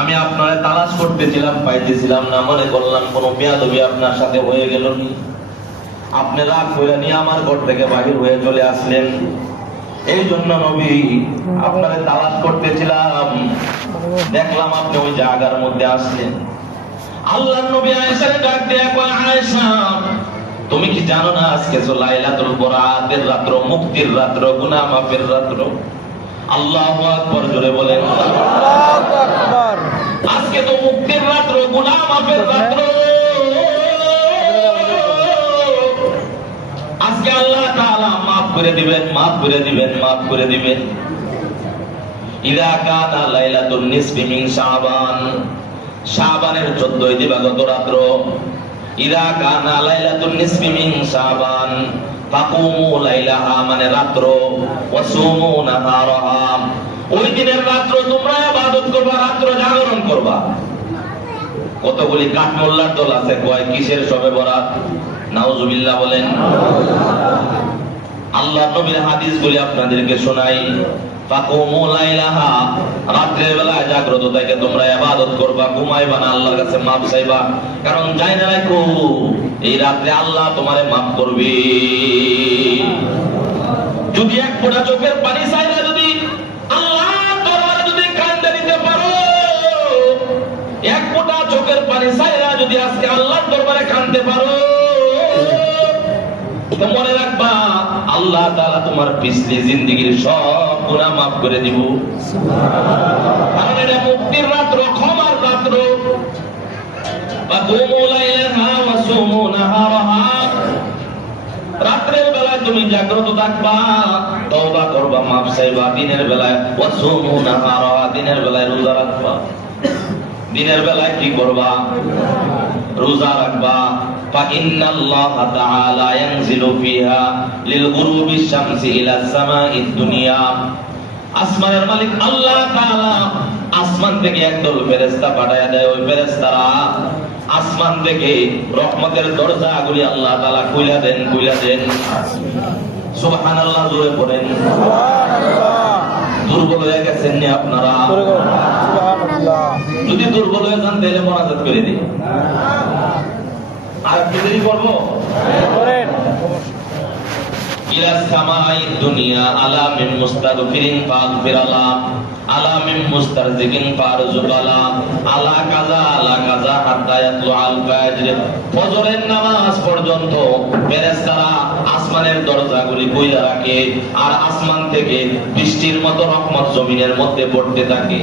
আমি আপনারে তালাশ করতেছিলাম, পাইতেছিলাম না, মনে করলাম কোন বেয়াদবি আপনার সাথে হয়ে গেল নি। আপনি রাগ করে নিয়ে আমার ঘর থেকে বাহির হয়ে চলে আসলেন। এই জন্য নবী আপনারে তালাশ করতেছিলাম, দেখলাম আপনি ওই জায়গার মধ্যে আসলেন। আল্লাহর নবী আয়েশাকে ডাক দিয়ে কয়, আয়েশা তুমি কি জানো না আজকে তো লাইলাতুল বরাতের রাত্র, মুক্তির রাত্র, গুনাহ মাফের রাত্র। আল্লাহু আকবার, জোরে বলেন আল্লাহু আকবার। আজকে তো মুক্তির রাত্র, গুনাহ মাফের রাত্র। আজকে আল্লাহ তাআলা মাফ করে দিবেন, মাফ করে দিবেন, মাফ করে দিবেন। ইযা কানা লাইলাতুন নিসফি মিন শাবান, শাবানের 14 দিবাগত রাত্র। ইযা কানা লাইলাতুন নিসফি মিন শাবান ফাকুমু লাইলাহা, মানে রাত্র, ওয়াসুমু নাহারাহা, ওই দিনের রাত্র তোমরা ইবাদত করবা, রাত্র জাগরণ করবা। কতগুলি কাঠমোল্লার দল আছে কয় কিসের শবে বরাত, নাউজুবিল্লাহ বলেন। আল্লাহর নবীর হাদিসগুলি আপনাদেরকে শোনাই। ফাকুমু লাইলাহা, রাতের বেলায় জাগ্রত থেকে তোমরা ইবাদত করবা, ঘুমাইবা না, আল্লাহর কাছে মাফ চাইবা। কারণ জানি না রাখো এই রাতে আল্লাহ তোমারে মাফ করবে। যদি এক ফোঁটা চোখের পানি চাইরা যদি আল্লাহর দরবারে যদি কান্দে দিতে পারো, এক ফোঁটা চোখের পানি চাইরা যদি আজকে আল্লাহর দরবারে কান্দতে পারো, মনে রাখবা আল্লাহ তাআলা তোমার পিছলি জিন্দেগীর সব গুনাহ মাফ করে দিব। কারণ এটা মুক্তির রাত্র, ক্ষমার রাত্র। রাত্রের বেলায় তুমি জাগ্রত থাকবা, তওবা করবা, মাফ চাইবা। দিনের বেলায় ওয়াসুমু নাহারাহা, দিনের বেলায় রোজা রাখবা। দিনের বেলায় কি করবা? রোজা রাখবা। فإن الله تعالى ينزل فيها للغروب الشمس إلى السماء الدنيا, আসমানের মালিক আল্লাহ তাআলা আসমান থেকে একদল ফেরেশতা পাঠায় দেয়। ওই ফেরেশতারা আসমান থেকে রহমতের দরজাগুলি আল্লাহ তাআলা খুলে দেন, খুলে দেন। সুবহানাল্লাহ, জোরে পড়েন সুবহানাল্লাহ। দুর্বল হয়ে গেছেন নি আপনারা? সুবহানাল্লাহ। যদি দুর্বল হয়ে যান তাহলে মোনাজাত করে দিন। আর কি দেরি করব? করেন। ইলা সামাই দুনিয়া আলা মিন মুস্তাগফিরিন ফাগফিরালা, আলা মিন মুস্তারজিকিন ফারজুকালা, আলা কাযা হাত্তা ইয়াতলু আল ফাজর। ফজরের নামাজ পর্যন্ত ফেরেশতারা আসমানের দরজাগুলি খুলে রাখে, আর আসমান থেকে বৃষ্টির মতো রহমত জমিনের মধ্যে পড়তে থাকে।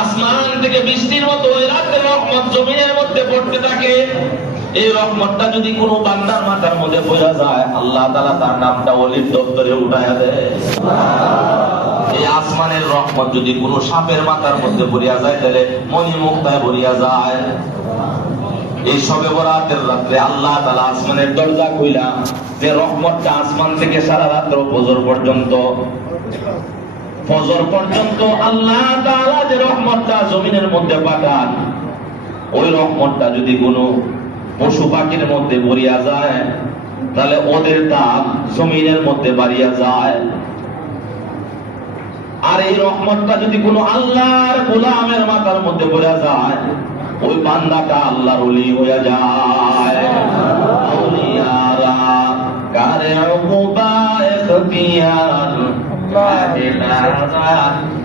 আসমান থেকে বৃষ্টির মতো ওই রাতের রহমত জমিনের মধ্যে পড়তে থাকে। এই রহমতটা যদি কোনো বান্দার মাথার মধ্যে পড়ে যায়, আল্লাহ তাআলা তার নামটা ওলির দপ্তরে উঠায়া দেয়। এই আসমানের রহমত যদি কোনো সাপের মাথার মধ্যে পড়িয়া যায়, তাহলে মনি মুক্তায় পড়িয়া যায়। এই শবে বরাতের রাতে আল্লাহ তাআলা আসমানের দরজা খুইলা যে রহমতটা আসমান থেকে সারা রাত ফজর পর্যন্ত, ফজর পর্যন্ত আল্লাহ তাআলা যে রহমতটা জমিনের মধ্যে পাঠান, ওই রহমতটা যদি কোনো পশু পাখির মধ্যে ভরিয়া যায়, তাহলে ওদের দাম জমিনের মধ্যে বাড়িয়া যায়। আর এই রহমতটা যদি কোনো আল্লাহর গোলামের মাথার মধ্যে পড়ে যায়, ওই বান্দাটা আল্লাহর ওলি হয়ে যায়। আউলিয়ারা কারে উকুবা ইখতিয়ার,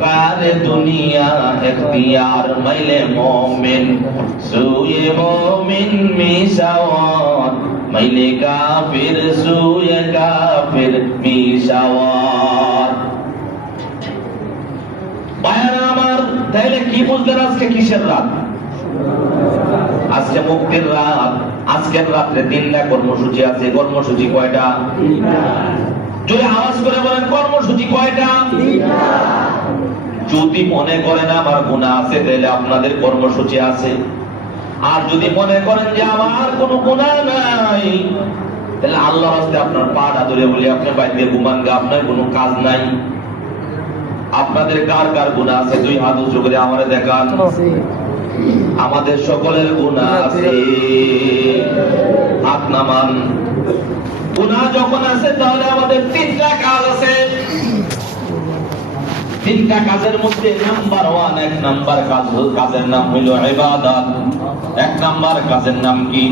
কারে দুনিয়া ইখতিয়ার, মাইলে মুমিন সুয়ে মুমিন মিশাওয়াত, মাইলে কাফির সুয়ে কাফির মিশাওয়াত। ভাইরা আমার, তাহলে কি বুঝলেন আজকে কিসের রাত? আজকে মুক্তির রাত। আজকের রাত্রে 3টা কর্মসূচি আছে। কর্মসূচি কয়টা? 3টা। যদি আওয়াজ করে বলেন কর্মসূচি কয়টা? 3টা। যদি মনে করেন আমার গুনাহ আছে, তাহলে আপনাদের কর্মসূচি আছে। আর যদি মনে করেন যে আমার কোনো গুনাহ নাই, তাহলে আল্লাহর রাস্তায় আপনার পাটা ধরে বলি আপনি বাইরে ঘুমান গা, আপনার কোনো কাজ নাই। আপনাদের কার কার গুনাহ আছে? 2 হাত উঁচু করে আমারে দেখান। আমাদের সকলের গুনাহ আছে, হাত নামান। গুনাহ যখন আছে, তাহলে আমাদের 3টা কাজ আছে। তিনটা কাজের মধ্যে নাম্বার 1, এক নাম্বার কাজের নাম হইল ইবাদত। এক নাম্বার কাজের নাম কি?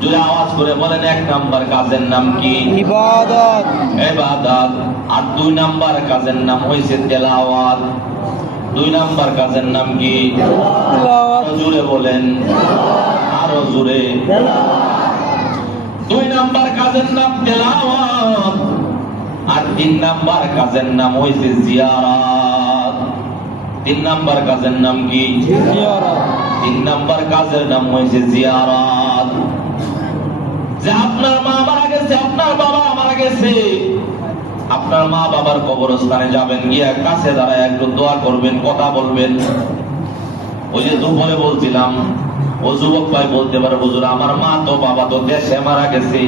যদি আওয়াজ করে বলেন, এক নাম্বার কাজের নাম কি? ইবাদত। ইবাদত। আর 2 নাম্বার কাজের নাম হইছে তেলাওয়াত। 2 নাম্বার কাজের নাম কি? তেলাওয়াত। জোরে বলেন, আরো জোরে। 2 নাম্বার কাজের নাম তেলাওয়াত, আর 3 নাম্বার কাজের নাম হইছে জিয়ারত। 3 নাম্বার কাজের নাম কি? জিয়ারত। 3 নাম্বার কাজের নাম হইছে জিয়ারত। যে আপনার মা মারা গেছে, আপনার বাবা মারা গেছে, আপনার মা বাবার কবরস্থানে যাবেন, গিয়া কাছে দাঁড়ায় একটু দোয়া করবেন, কথা বলবেন। ওই যে দুপুরে বলছিলাম, ও যুবক ভাই বলতে পারে, হুজুর আমার মা তো বাবা তো দেশে মারা গেছে,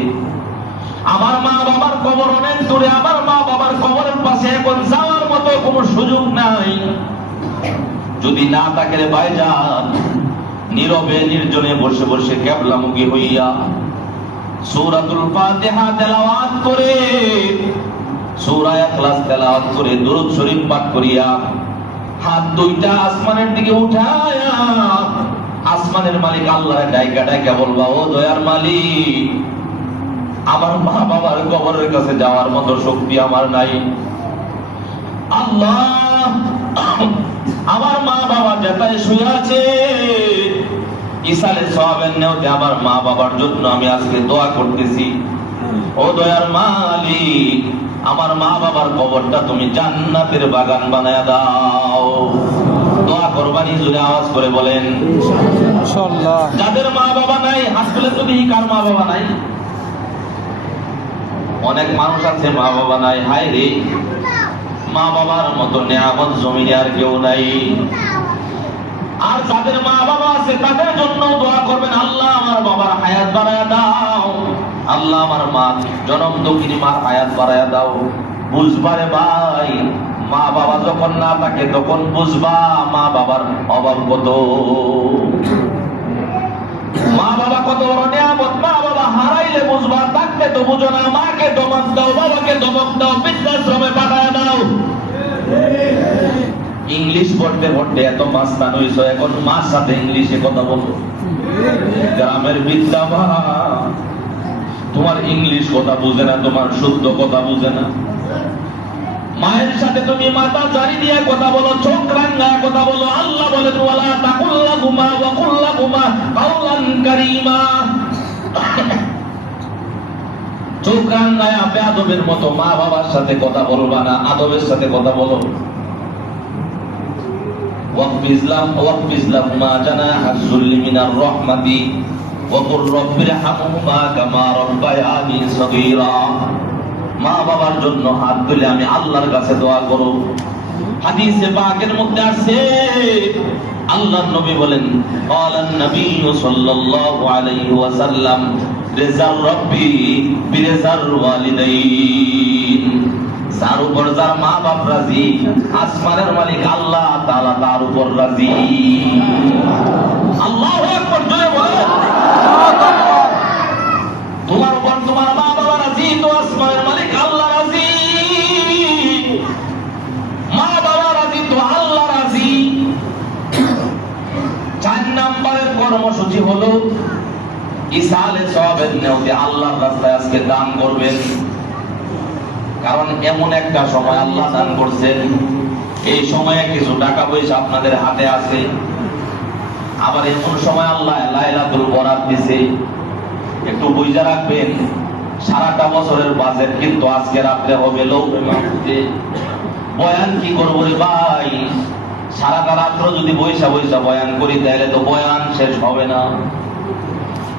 আমার মা বাবার কবর অনেক দূরে, আমার মা বাবার কবরের পাশে এখন যাওয়ার মতো কোনো সুযোগ নাই। যদি না থাকে রে ভাইজান, নীরবে নির্জনে বসে বসে কিবলামুখী হইয়া সূরাতুল ফাতিহা তেলাওয়াত করে, সূরা ইখলাস তেলাওয়াত করে, দুরূদ শরীফ পাঠ করিয়া হাত দুইটা আসমানের দিকে উঠায়া আসমানের মালিক আল্লাহর ডাইকা ডাইকা বলবা, ও দয়ার মালিক, আমার মা বাবার কবরের কাছে যাওয়ার মতো শক্তি আমার নাই। আল্লাহ, আমার মা বাবা যেটাই শুয়ে আছে, ইসালে সওয়াবের নিয়তে আমার মা বাবার জন্য আমি আজকে দোয়া করতেছি। ও দয়ার মালিক, আমার মা বাবার কবরটা তুমি জান্নাতের বাগান বানায়া দাও। দোয়া করবানি, জোরে আওয়াজ করে বলেন ইনশাআল্লাহ। যাদের মা বাবা নাই হাত তুলে তো দেখি, কার মা বাবা নাই? অনেক মানুষ আছে মা বাবা নাই। হায় রে, মা বাবার মতো নিয়ামত জমিনে আর কেউ নাই। আর যাদের মা বাবা আছে তাদের জন্য দোয়া করবেন, আল্লাহ আমার বাবার হায়াত বাড়ায়া দাও, আল্লাহ আমার মা জনম দুঃখিনী মার হায়াত বাড়ায়া দাও। বুঝবারে ভাই, মা বাবা যখন না থাকে তখন বুঝবা মা বাবার অভাব কত। মা বাবা কত বড় নিয়ামত, মা বাবা হারাইলে বুঝবা, থাকলে তো বুঝো না। মাকে দমক দাও, বাবাকে দমক দাও, বৃদ্ধাশ্রমে পাঠায় দাও। ইংলিশ পড়তে পড়তে এত মাস্তান হইছো, এখন মার সাথে ইংলিশে কথা বলো। গ্রামের বিদ্যা মা তোমার ইংলিশ কথা বুঝে না, তোমার শুদ্ধ কথা বুঝে না। মায়ের সাথে তুমি মাথা জারি দিয়ে কথা বলো, চোখ রাঙায় কথা বলো। আল্লাহ বলেন, ওয়ালা তাকুল্লাহুমা ওয়া কুল্লাহুমা কাওলান কারীমা। চোখ রাঙায় বেয়াদবের মতো মা বাবার সাথে কথা বলবা না, আদবের সাথে কথা বলো। ওয়াকফিজ লাহুমা জানাহা যুল্লি মিনার রাহমাতি ওয়া কুর রাব্বিরহামহুমা কামা রাব্বায়ানি সগীরা। মা বাবার জন্য হাত তুলে আমি আল্লাহর কাছে দোয়া করো। হাদিসে পাকের মধ্যে আছে, আল্লাহর নবী বলেন, ক্বালান নবী সাল্লাল্লাহু আলাইহি ওয়াসাল্লাম, রিজার রাব্বি বিরিজার ওয়ালিদাইন। যার উপর যার মা বাপ রাজি, আসমানের মালিক আল্লাহ তাআলা তার উপর রাজি। আল্লাহু আকবার, জোরে বলেন। তোমার উপর তোমার মা বাবা রাজি, তো আসমানের মালিক আল্লাহ রাজি। মা বাবা রাজি, তো আল্লাহ রাজি। 4 নম্বরের কর্মসূচি হলো ইসালে সওয়াবের নিয়তে আল্লাহর রাস্তায় আজকে দান করবেন। কারণ এমন একটা সময় আল্লাহ দান করছেন, এই সময়ে কিছু টাকা পয়সা আপনাদের হাতে আছে। আবার এমন সময় আল্লাহ লাইলাতুল বরাত দিয়েছে। একটু বুঝে রাখবেন, সারাটা বছরের বাজেট কিন্তু আজকে রাত্রে হবে লৌহে মাহফুজে। বয়ান কি করবো রে ভাই, সারাটা রাত্র যদি বৈশা বৈশা বয়ান করি তাহলে তো বয়ান শেষ হবে না।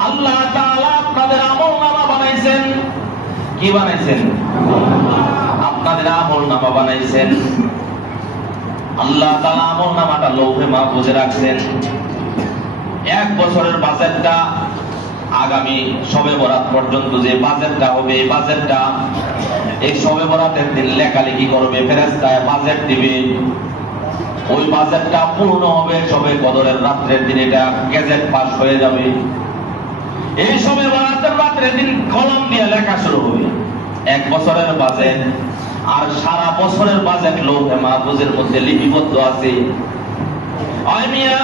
আল্লাহ তাআলা আপনাদের আমলনামা বানাইছেন। কি বানাইছেন? আপনাদের আমলনামা বানাইছেন। আল্লাহ তাআলা আমলনামাটা লৌহে মাহফুজে রাখছেন। 1 বছরের বাজেটটা আগামী শবে বরাত পর্যন্ত যে বাজেটটা হবে, এই বাজেটটা এই শবে বরাতের দিন লেখালেখি করবে, ফেরেশতায় বাজেট দিবে। ওই বাজেটটা পূর্ণ হবে শবে কদরের রাত্রের দিন, এটা গেজেট পাস হয়ে যাবে। এই শবে বরাতের রাত্রের দিন কলম দিয়ে লেখা শুরু হবে। 1 বছরের বাজেট আর সারা বছরের বাজেট লৌহে মাহফুজের মধ্যে লিপিবদ্ধ আছে। ওই মিয়া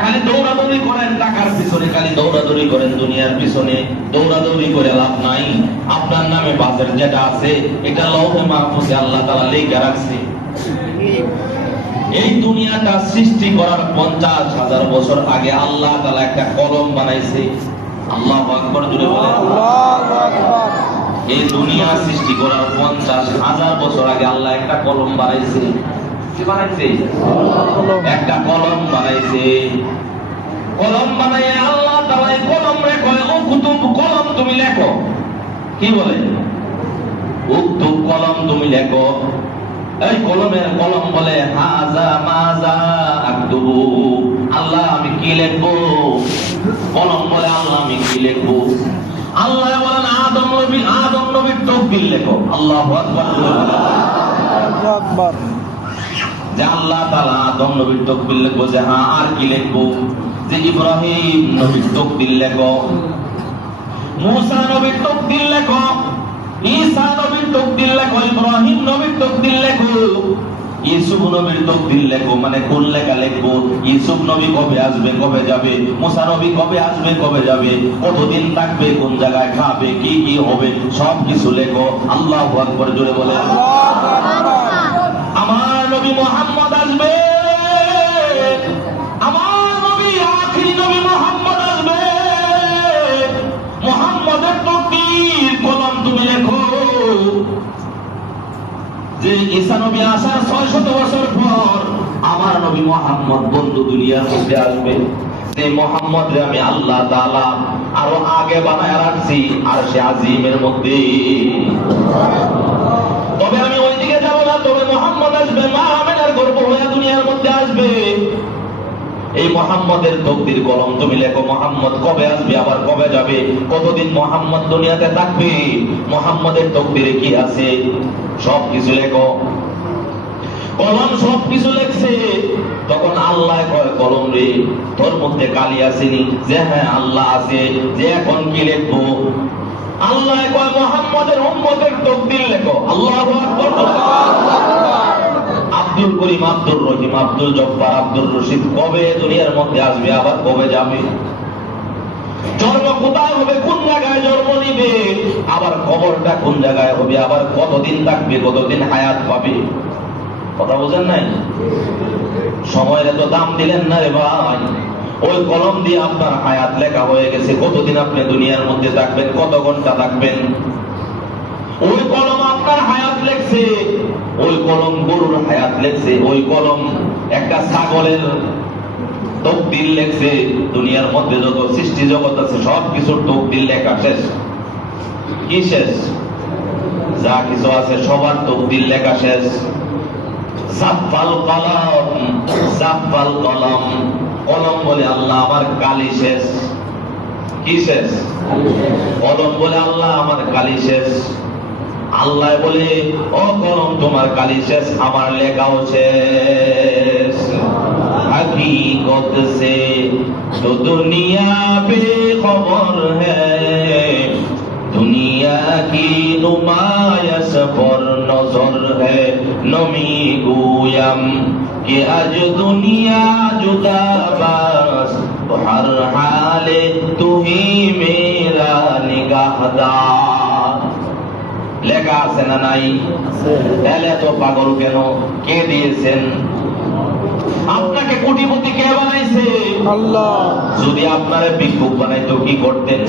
খালি দৌড়াদৌড়ি করেন টাকার পিছনে, খালি দৌড়াদৌড়ি করেন দুনিয়ার পিছনে, দৌড়াদৌড়ি করে লাভ নাই। আপনার নামে বাজেট যেটা আছে এটা লৌহে মাহফুজে আল্লাহ তাআলা লিখে রাখছে। এই দুনিয়াটা সৃষ্টি করার 50,000 বছর আগে আল্লাহ তাআলা একটা কলম বানাইছে। আল্লাহু আকবার জোরে বলেন। আল্লাহু আকবার। এই দুনিয়া সৃষ্টি করার 50,000 বছর আগে আল্লাহ একটা কলম বানাইছে। কি বানাইছে? একটা কলম বানাইছে। কলম বানাইয়ে আল্লাহ তাআলা এই কলম রে কয় ও কুতুব কলম তুমি লেখো। কি বলে? উক্তুব কলম তুমি লেখো। এই কলমের কলম বলে হাজা মাজা আকতুবু, আল্লাহ আমি কি লিখবো? কলম বলে আল্লাহ আমি কি লিখবো? আল্লাহ বলেন আদম নবীর তকদির লেখো। আল্লাহু আকবার। আল্লাহু আকবার। যে আল্লাহ তাআলা আদম নবীর তকদির লিখবো, যে হ্যাঁ আর কি লিখবো? যে ইব্রাহিম নবীর তকদির লেখো, মুসা নবীর তকদির লেখো, ঈসা নবীর তকদির লেখো, ইব্রাহিম নবীর তকদির লেখো, ইউসুফ নবীর তকদির লেখো। মানে কোন লেখা লিখবো? ইউসুফ নবী কবে আসবে, কবে যাবে? মুসা নবী কবে আসবে, কবে যাবে? কতদিন থাকবে, কোন জায়গায় খাবে, কি কি হবে, সব কিছু লেখো। আল্লাহু আকবার জোরে বলে। আমার নবী মুহাম্মদ আসবে, আমার নবী আখিরি নবী মুহাম্মদ আসবে। মুহাম্মদের তকদির কলম তুমি লেখো। যে ঈসা নবী আসার 600 বছর পর আমার নবী মুহাম্মদ বন্ধু দুনিয়ার মধ্যে আসবে। যে মুহাম্মদ রে আমি আল্লাহ তাআলা আরো আগে বানায় রাখছি আরশে আজিমের মধ্যে। তবে আমি ওইদিকে যাব না, তবে মুহাম্মদ আসবে, মা আমেনার গর্ভ হয়ে দুনিয়ার মধ্যে আসবে। এই মুহাম্মদের তকদির কলম তুমি লেখো। মুহাম্মদ কবে আসবে, আবার কবে যাবে, কতদিন মুহাম্মদ দুনিয়াতে থাকবে, মুহাম্মদের তকদিরে কি আছে, সব কিছু লেখো। কলম সব কিছু লেখছে। তখন আল্লাহ কয় কলম রে তোর মধ্যে কালি আসেনি? যে হ্যাঁ আল্লাহ আছে। যে এখন কি লিখবো? আল্লাহ কয় মুহাম্মদের উম্মতের তকদির লেখো। আল্লাহু আকবার। আব্দুল করিম, আব্দুর রহিম, আব্দুল জব্বার, আব্দুর রশিদ কবে দুনিয়ার মধ্যে আসবে, আবার কবে যাবে, জন্ম কোথায় হবে, কোন জায়গায় জন্ম নিবে, আবার কবরটা কোন জায়গায় হবে, আবার কতদিন থাকবে, কতদিন হায়াত পাবে। কথা বোঝেন নাই? সময়ের এত দাম দিলেন না রে ভাই। ওই কলম দিয়ে আপনার হায়াত লেখা হয়ে গেছে, কতদিন আপনি দুনিয়ার মধ্যে থাকবেন, কত ঘন্টা থাকবেন। ওই কলম আপনার হায়াত লেখছে, ওই কলম গরুর হায়াত লেখছে, ওই কলম একটা ছাগলের তকদির লেখছে। দুনিয়ার মধ্যে যত সৃষ্টি জগৎ আছে সব কিছুর তকদির লেখা শেষ। কি শেষ? যা কিছু আছে সবার তকদির লেখা শেষ। জাফাল কলম, জাফাল কলম। কলম বলে আল্লাহ আমার কালি শেষ। কি শেষ? কলম বলে আল্লাহ আমার কালি শেষ। আল্লাহ বলে ও কলম তোমার কালি শেষ, আমার লেখাও শেষ। हकीकत से तो दुनिया बेखबर है, दुनिया की नुमाइश पर नजर है। नमी गुयम कि आज दुनिया जुदा बस, तो हर हाले तू ही मेरा निगाहदार। লেখা আছে না নাই? তাহলে এত পাগল কেন? কে দিয়েছেন? আপনাকে কোটিপতি কে বানাইছে? আল্লাহ। যদি আপনারে ভিক্ষুক বানাইতো কি করতেন?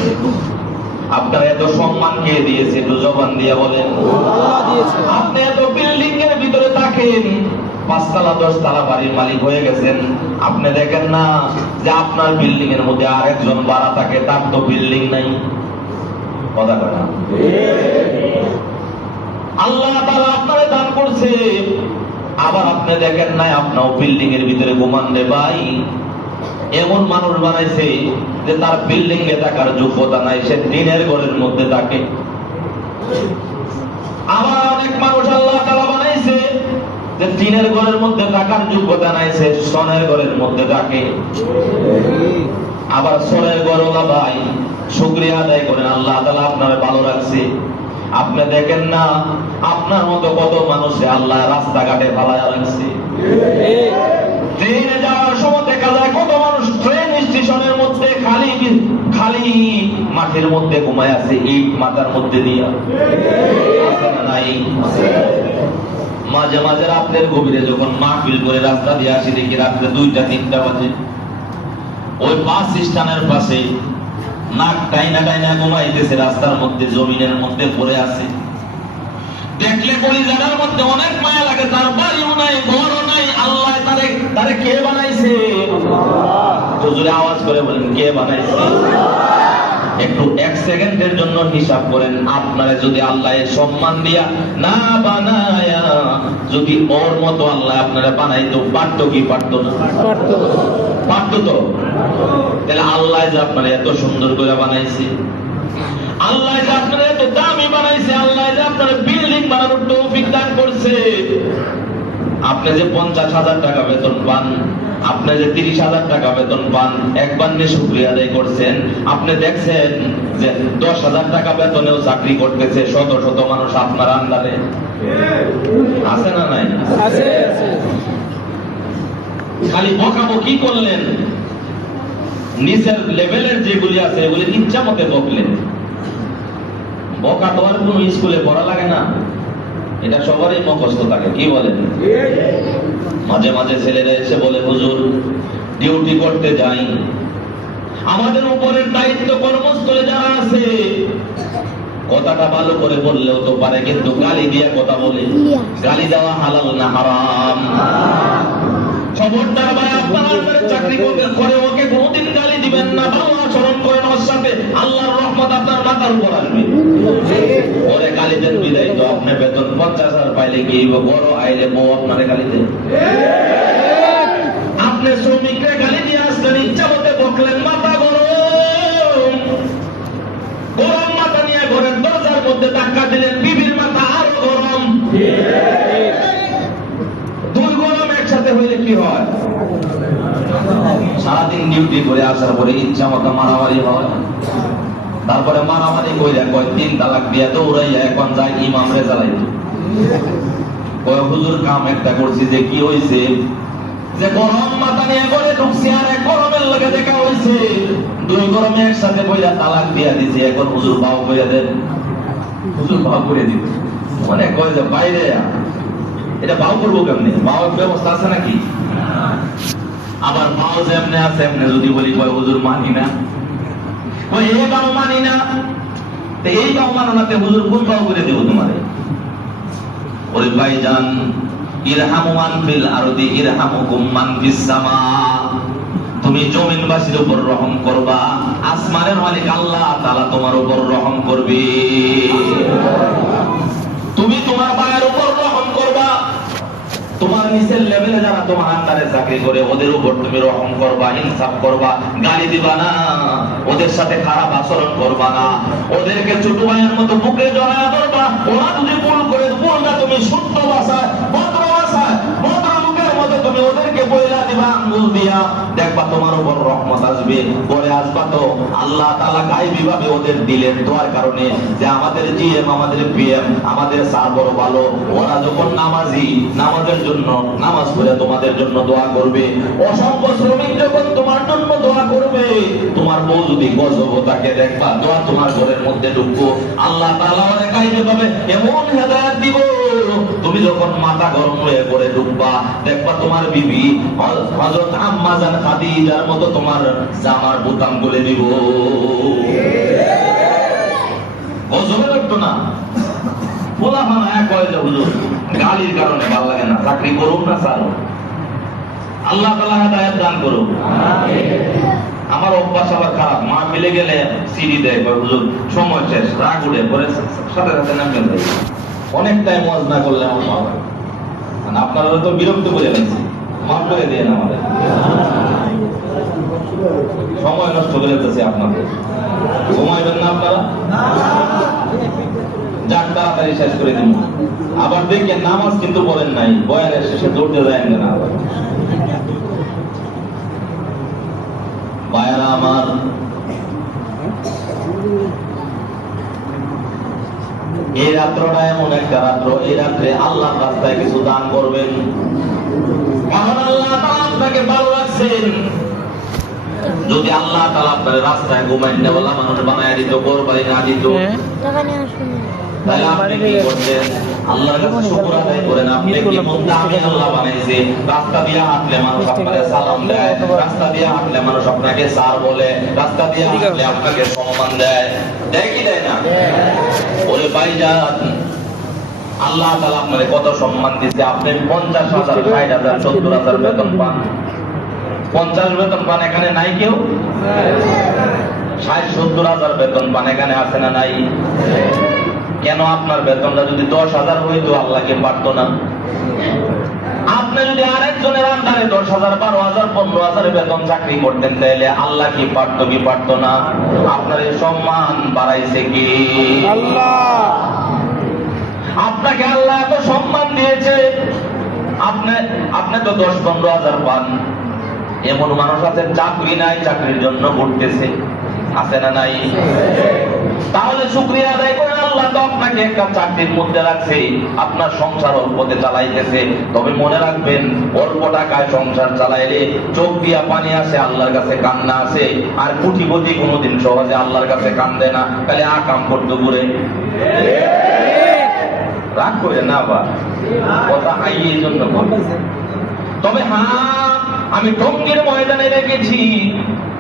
আপনার এত সম্মান কে দিয়েছে? একটু জবান দিয়ে বলেন। আল্লাহ দিয়েছে। আপনি এত বিল্ডিং এর ভিতরে থাকেন, 5 তলা 10 তলা বাড়ির মালিক হয়ে গেছেন। আপনি দেখেন না যে আপনার বিল্ডিং এর মধ্যে আরেকজন ভাড়া থাকে, তার তো বিল্ডিং নাই। কথা কয় না? আল্লাহ তাআলা আপনারে দান করছে, আবার আপনি দেখেন নাই আপনাও বিল্ডিং এর ভিতরে ঘুমান রে ভাই। এমন মানুষ বানাইছে যে তার বিল্ডিং এ থাকার যোগ্যতা নাই, সে টিনের ঘরের মধ্যে থাকে। আবার অনেক মানুষ আল্লাহ তাআলা বানাইছে যে টিনের ঘরের মধ্যে থাকার যোগ্যতা নাই, সে সোনার ঘরের মধ্যে থাকে। আবার সোনার ঘরওয়ালা ভাই শুকরিয়া আদায় করেন, আল্লাহ তাআলা আপনারে ভালো রাখছে। আপনি দেখেন না আপনার মতো কত মানুষে আল্লাহ রাস্তাঘাটে ফালায়া রাখছে। ট্রেনে যাওয়ার সময় দেখা যায় কত মানুষ ট্রেন স্টেশনের মধ্যে খালি খালি মাঠের মধ্যে ঘুমায় আছে, ইট মাথার মধ্যে দিয়া। আছে না নাই? মাঝে মাঝে রাত্রের গভীরে যখন মাহফিল করে রাস্তা দিয়ে আসি, দেখি রাত্রে 2টা-3টা বাজে ওই বাস স্ট্যান্ডের পাশে নাক টাইনা টাইনা ঘুমাইতেছে, রাস্তার মধ্যে জমিনের মধ্যে পড়ে আছে। দেখলে কলিজাটার মধ্যে অনেক মায়া লাগে। তার বাড়িও নাই, ঘরও নাই। আল্লাহ তারে কে বানাইছে? তো জোরে আওয়াজ করে বলেন, কে বানাইছে? একটু 1 সেকেন্ডের জন্য হিসাব করেন, আপনারে যদি আল্লাহ সম্মান দিয়া না বানায়া যদি ওর মতো আল্লাহ আপনারা বানাইতো, পারতো কি পারতো না? পারতো তো। তাহলে আল্লাহ যে আপনারা এত সুন্দর করে বানাইছে, আল্লাহ যে আপনারা এত দামি বানাইছে, আল্লাহ যে আপনারা বিল্ডিং বানানোর তৌফিক দান করছে। আপনি যে 50,000 টাকা বেতন পান, আপনি যে 30,000 টাকা বেতন পান, একবার নিয়ে শুকরিয়া আদায় করছেন। আপনি দেখছেন যে 10,000 টাকা বেতনেও চাকরি করতেছে শত শত মানুষ আপনার আন্ডারে। আছে না নাই? আছে। খালি বকাবকি করলেন, নিচের লেভেলের যেগুলি আছে এগুলি ইচ্ছা মতে বকলেন। বকা তো আর কোন স্কুলে পড়া লাগে না, এটা সবারই মুখস্থ থাকে। কি বলেন? মাঝে মাঝে ছেলেরা এসে বলে, হুজুর ডিউটি করতে যাই, আমাদের উপরের দায়িত্ব কর্মস্থলে যারা আছে, কথাটা ভালো করে বললেও তো পারে, কিন্তু গালি দিয়ে কথা বলে। গালি দেওয়া হালাল না হারাম? খবরদার ভাই, আপনার আন্ডারে চাকরি করবে করে ওকে কোনোদিন গালি দিবেন না, ভালো আচরণ করেন ওর সাথে, আল্লাহর রহমত আপনার মাথার উপর আসবে। ওরে গালি দেন বিদায় তো আপনি বেতন 50,000 পাইলে কি বড় আইলে বউ আপনারে গালি দেন? আপনি শ্রমিকরা গালি দিয়ে আসলেন, ইচ্ছা মতে বকলেন, মাথা গরম গরম মাথা নিয়ে ঘরের দরজার মধ্যে ধাক্কা দিলেন, বিবির মাথা আরো গরম। দুই গরম একসাথে হইলে কি হয়? সারাদিন ডিউটি করে আসার পরে ইচ্ছা মতো মারামারি হয়। তারপরে মারামারি কইরা কয় 3 তালাক দিয়া দৌড়াইয়া এখন যায় ইমাম রে জ্বালাইতে। কয় হুজুর কাম একটা করছি, যে কি হইছে? যে গরম মাথা নিয়ে করে ঢুকছি আর এক গরমের লগে দেখা হইছে, 2 গরমে একসাথে কইরা তালাক দিয়া দিছে। এখন হুজুর ভাও কইরা দেন, হুজুর ভাও করে দিতে মানে কয় যে বাইরে এটা ভাও করবো কেমনে? ভাও ব্যবস্থা আছে নাকি? আবার ভাও যেমনে আছে এমনি যদি বলি কয় হুজুর মানি না, কই এই ভাও মানি না। তো এই ভাও মানো না, হুজুর কোন ভাও করে দেবো তোমারে? ওরে ভাইজান, ইরহামু মান ফিল আরদি ইরহামুকুম মান ফিস সামা। তুমি জমিনবাসীর উপর রহম করবা, আসমানের মালিক আল্লাহ তাআলা তোমার উপর রহম করবে। তুমি তোমার ভাইয়ের উপর রহম করবা, তোমার নিচের লেভেলে যারা তোমার আন্ডারে চাকরি করে ওদের উপর তুমি রহম করবা, ইনসাফ করবা, গালি দিবা না, ওদের সাথে খারাপ আচরণ করবা না, ওদেরকে ছোট ভাইয়ের মতো বুকে জড়ায় ধরবা। ওরা যদি ভুল করে, ভুলটা তুমি শুদ্ধ ভাষায়, ভদ্র ভাষায়, ভদ্র লোকের মতো তুমি ওদেরকে বইলা দিবা আঙ্গুল দিয়া, দেখবা তোমার উপর রহমত আসবে। পরে আসবা তো আল্লাহ তাআলা গায়বী ভাবে ওদের দিলের দোয়ার কারণে, যে আমাদের জিএম, আমাদের পিএম, আমাদের স্যার বড় ভালো, ওরা যখন নামাজি, নামাজের জন্য নামাজ পড়ে তোমাদের জন্য দোয়া করবে। অসংখ্য শ্রমিক যখন তোমার জন্য দোয়া করবে, তোমার বউ যদি গজব তাকে দেখবা দোয়া তোমার ঘরের মধ্যে ঢুকবো, আল্লাহ তাআলা ওরে গায়বী ভাবে এমন হেদায়েত দিব, তুমি যখন মাথা গরম হয়ে পড়ে ঢুকবা, দেখবা তোমার বিবি হযরত আম্মা জান খাদিজার মতো তোমার জামার বোতাম খুলে দিব। গজবে দেখতো না বলা হয় এক কয় যে হুজুর গালির কারণে ভালো লাগে না, চাকরি করুন না ছাড়ুন। আল্লাহ তাআলা হেদায়েত দান করুন। আমার অভ্যাস আবার খারাপ, মা মিলে গেলে সিডি দেয়, হুজুর সময় শেষ, রাগ উঠে পরে সাথে সাথে নামে দেয়। অনেক টাইম ওয়াজ না করলে আমার মা হয়, মানে আপনারা তো বিরক্ত করে গেছে, মাফ করে দিয়ে আমাদের সময় নষ্ট করে দিতেছে আপনাদের। ঘুমাইবেন না আপনারা? যাক তাড়াতাড়ি শেষ করে দিন। আবার দেখেন নামাজ কিন্তু পড়েন নাই, বয়ানের শেষে দৌড়তে যায় না। আবার ভাইয়েরা আমার, এই রাত্রটা এমন একটা রাত্র, এই রাত্রে আল্লাহর রাস্তায় কিছু দান করবেন। কারণ আল্লাহ তাআলা আপনাকে ভালো রাখছেন। যদি আল্লাহ তাআলা আপনার রাস্তায় ঘুমাইতে বলা মানুষ বানায় দিত, কোরবানি না দিত, তাহলে আপনি কি করতেন? আল্লাহর কাছে শুকর আদায় করেন। আপনি কি মনটা আমি আল্লাহ বানাইছে, রাস্তা দিয়ে হাঁটলে মানুষ আপনাকে সালাম দেয়, রাস্তা দিয়ে হাঁটলে মানুষ আপনাকে স্যার বলে, রাস্তা দিয়ে হাঁটলে আপনাকে সম্মান দেয়, দেয় কি দেয় না? ওরে ভাইজান, আল্লাহ তাআলা আপনাকে কত সম্মান দিয়েছে। আপনি 50,000, 60,000, 70,000 বেতন পান, 50 বেতন পান, এখানে নাই কেউ? 60-70,000 বেতন পান, এখানে আছে না নাই? কেন আপনার বেতনটা যদি 10,000 হইতো আল্লাহ কি পারতো না? আপনি যদি আরেকজনের আন্ডারে 10,000, 12,000, 15,000 বেতন চাকরি করতেন, তাহলে আল্লাহ কি পারতো কি পারতো না? আপনার এই সম্মান বাড়াইছে কি আল্লাহ? আপনাকে আল্লাহ এত সম্মান দিয়েছে, আপনি তো 10-15,000 পান। এমন মানুষ আছে চাকরি নাই, চাকরির জন্য ঘুরতেছে, আছে না নাই? তাহলে শুকরিয়া আদায় করেন। আল্লাহ তো আপনাকে একটা চাকরির মধ্যে রাখছে, আপনার সংসার অল্পতে চালাইতেছে। তবে মনে রাখবেন, অল্প টাকায় সংসার চালাইলে চোখ দিয়া পানি আসে, আল্লাহর কাছে কান্না আসে। আর কোটিপতি কোনোদিন সহজে আল্লাহর কাছে কান্দে না, তাহলে আকাম করতে ঘুরে। রাগ করে না বা কথা হাই এই জন্য। তবে হ্যাঁ, আমি টঙ্গীর ময়দানে দেখেছি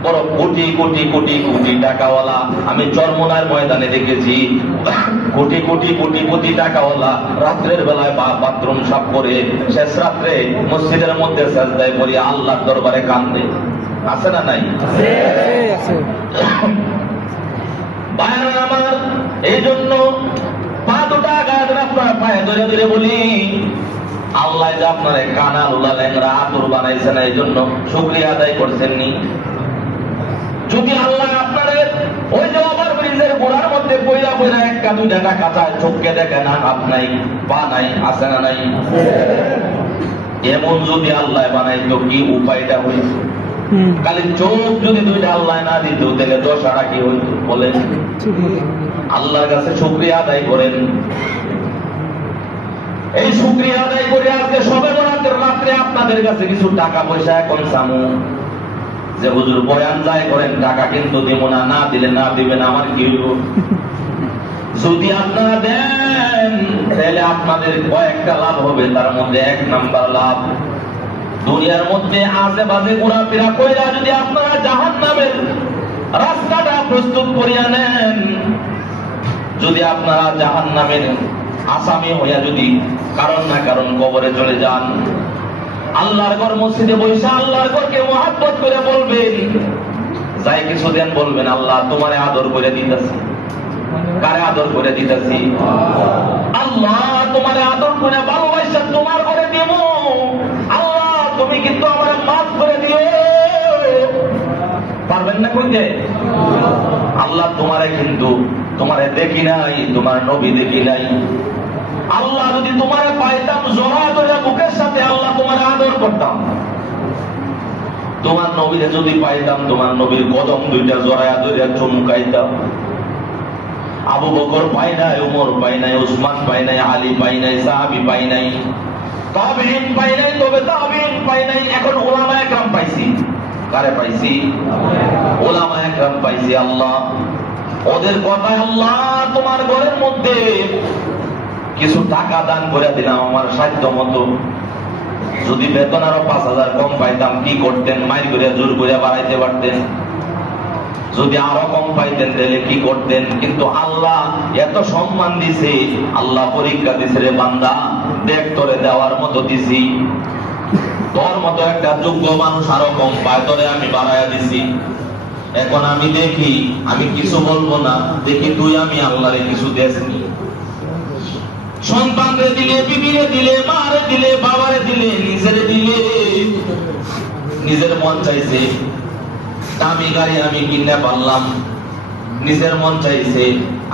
বড় কোটি কোটি কোটি কোটি টাকাওয়ালা। আমি চরমোনার ময়দানে দেখেছি কোটি কোটি কোটি কোটি টাকাওয়ালা রাত্রের বেলায় বাথরুম সাফ করে শেষ রাত্রে মসজিদের মধ্যে সাজদায় পড়ে আল্লাহর দরবারে কান্দে, আছে না নাই? ভাইরা আমার, এই জন্য পা দুটা গায়ে আপনার পায়ে ধরে ধরে বলি, আল্লাহ যে আপনার কানা লোলা ল্যাংরা আতুর বানাইছে না, এই জন্য শুকরিয়া আদায় করছেন নি? যদি আল্লাহ আপনাদের ওই যে ওভার ব্রিজের গোড়ার মধ্যে পয়লা পয়লা 1-2 টাকা চায়, চোখকে দেখে না, হাত নাই, পা নাই, আছে না নাই? এমন যদি আল্লাহ বানাইতো, কি উপায়টা হইত? খালি চোখ যদি 2টা আল্লাহ না দিত, তাহলে 10 কি হইত বলেন? আল্লাহর কাছে শুকরিয়া আদায় করেন। এই শুকরিয়া আদায় করে আজকে সবে বরাতের রাত্রে আপনাদের কাছে কিছু টাকা পয়সা এখন চামু, যে হুজুর বয়ান যায় করেন, টাকা কিন্তু দিব না, না দিলে না দিবেন, আমার কি হইব? যদি আপনারা দেন তাহলে আপনাদের কয়েকটা লাভ হবে। তার মধ্যে 1 নাম্বার লাভ, দুনিয়ার মধ্যে আশেপাশে ঘোরাফেরা কইরা যদি আপনারা জাহান্নামের রাস্তাটা প্রস্তুত করিয়া নেন, যদি আপনারা জাহান্নামের আসামি হইয়া যদি কারণ না কারণ কবরে চলে যান, আল্লাহর ঘর মসজিদে বসে আল্লাহর ঘরকে মহব্বত করে বলবেন, যাই কিছু দেন বলবেন, আল্লাহ তোমারে আদর করে দিতেছি। কারে আদর করে দিতেছি? আল্লাহ তোমারে আদর করে ভালোবাসা তোমার ঘরে দিব। আল্লাহ তুমি কিন্তু আমার মাফ করে দিও। পারবেন না কইতে? আল্লাহ তোমারে কিন্তু তোমারে দেখি নাই, তোমার নবী দেখি নাই। আল্লাহ যদি তোমারে পাইতাম জড়া ধরে বুকের সাথে, আল্লাহ তোমার আদর করতাম। তোমার নবীরে যদি পাইতাম, তোমার নবীর কদম 2টা জড়ায়া ধরে চুমকাইতাম। আবু বকর পাই নাই, উমর পাই নাই, উসমান পাই নাই, আলী পাই নাই, সাহাবী পাই নাই, তাবিঈন পাই নাই, তবে তাবিঈন পাই নাই। এখন উলামা একরাম পাইছি। কারে পাইছি? উলামা একরাম পাইছি। আল্লাহ ওদের কথায় আল্লাহ তোমার ঘরের মধ্যে কিছু টাকা দান করে দিলাম আমার সাধ্য মতো। যদি বেতন আরো 5,000 কম পাইতাম, কি করতেন? মাইর করে জোর করে বাড়াইতে পারতেন। যদি আরো কম পাইতেন তাহলে কি করতেন? কিন্তু আল্লাহ এত সম্মান দিছে, আল্লাহ পরীক্ষা দিছে, রে বান্দা দেখ তোরে দেওয়ার মতো দিছি, তোর মতো একটা যোগ্য মানুষ আরো কম পায়, তোরে আমি বাড়াইয়া দিছি। এখন আমি দেখি, আমি কিছু বলবো না, দেখি তুই আমি আল্লাহরে কিছু দেসনি। সন্তানরে দিলে, বিবিরে দিলে, মারে দিলে, বাবারে দিলে, নিজের দিলে। নিজের মন চাইছে দামি গাড়ি আমি কিনে পারলাম, নিজের মন চাইছে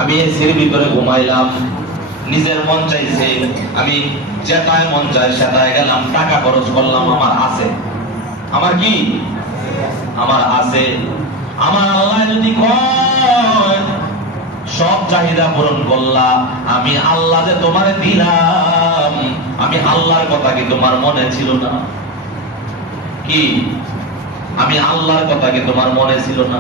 আমি এসির ভিতরে ঘুমাইলাম, নিজের মন চাইছে আমি যেটায় মন চাই সেটায় গেলাম, টাকা খরচ করলাম। আমার আছে, আমার কি? আমার আছে। আমার আল্লাহ যদি কয় সব চাহিদা পূরণ করলা, আমি আল্লাহ যে তোমারে দিলাম, আমি আল্লাহর কথা কি তোমার মনে ছিল না? কি আমি আল্লাহর কথা কি তোমার মনে ছিল না?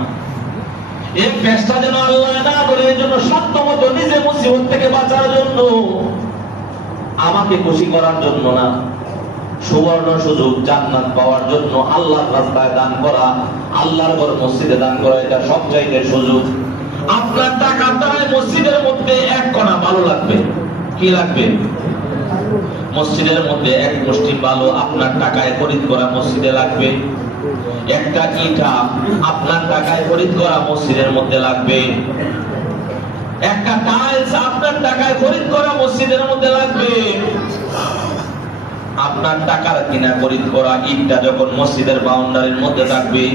এই পেশটা যেন আল্লাহ না বলে, এই জন্য সত্যমত নিজে মুসিবত থেকে বাঁচার জন্য, আমাকে খুশি করার জন্য না, সুবর্ণ সুযোগ জান্নাত পাওয়ার জন্য আল্লাহর রাস্তায় দান করা, আল্লাহর ঘর মসজিদে দান করা, এটা সবচাইতে সুযোগ। আপনার টাকার দ্বারা মসজিদের মধ্যে এক কণা ভালো লাগবে, কি লাগবে? মসজিদের মধ্যে এক মুষ্টি বালু আপনার টাকায় খরিদ করা মসজিদে লাগবে। একটা ইটা আপনার টাকায় খরিদ করা মসজিদের মধ্যে লাগবে। একটা টাইলস আপনার টাকায় খরিদ করা মসজিদের মধ্যে লাগবে। আপনার টাকার কিনা খরিদ করা ইটটা যখন মসজিদের বাউন্ডারির মধ্যে থাকবে,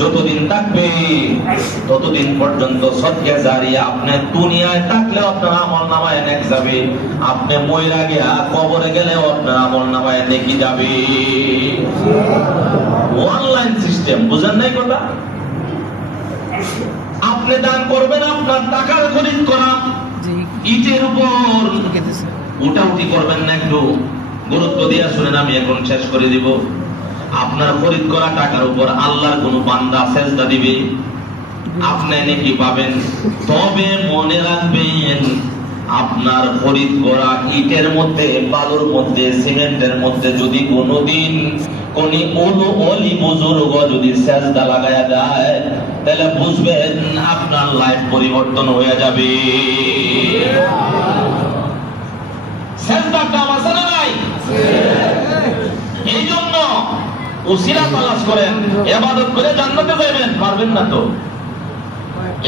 যতদিন থাকবে ততদিন পর্যন্ত সদকা জারিয়া আপনি দুনিয়ায় থাকলেও আপনার আমলনামায় নেক যাবে, আপনি মইরা গিয়া কবরে গেলেও আপনার আমলনামায় নেকি যাবে। অনলাইন সিস্টেম, বুঝেন নাই কথা? আপনি দান করবেন আপনার টাকার খরিদ করা ইটের উপর, উঠাউঠি করবেন না, একটু গুরুত্ব দিয়া শুনেন, আমি এখন শেষ করে দিব। আপনার খরিদ করা টাকার উপর আল্লাহর কোন বান্দা সেজদা দিবে, আপনি নাকি পাবেন। তবে মনে রাখবেন, আপনার খরিদ করা ইটের মধ্যে, বালুর মধ্যে, সিমেন্টের মধ্যে যদি কোনদিন কোন ওলি বুজুর্গ যদি সেজদা লাগায়া দেয়, তাহলে বুঝবেন আপনার লাইফ পরিবর্তন হয়ে যাবে। সেজদার দাম আছে না নাই? এই জন্য উসিলা তালাশ করেন, ইবাদত করে জান্নাতে যাবেন, পারবেন না তো?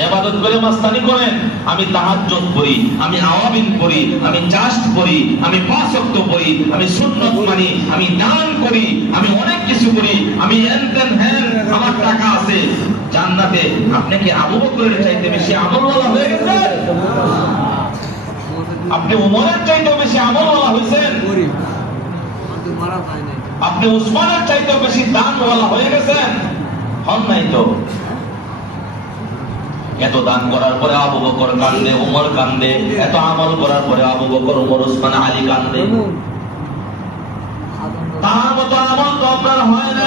ইবাদত করে মাস্তানি করেন, আমি তাহাজ্জুদ করি, আমি আওয়াবিন করি, আমি চাষ্ট করি, আমি পাঁচ ওয়াক্ত পড়ি, আমি সুন্নাত মানি, আমি দান করি, আমি অনেক কিছু করি, আমি এনতেন হ্যান, আমার টাকা আছে জান্নাতে। আপনি কি আবু বকরের চাইতে বেশি আমলওয়ালা হয়ে গেছেন? আপনি উমরের চাইতে বেশি আমলওয়ালা হয়েছেন? আপনি উসমানের চাইতে বেশি দানওয়ালা হয়ে গেছেন? হন নাই তো। এত দান করার পরে আবু বকর কান্দে, উমর কান্দে, এত আমল করার পরে আবু বকর, উমর, উসমান, আলী কান্দে। তার মতো আমল তো আপনার হয় না।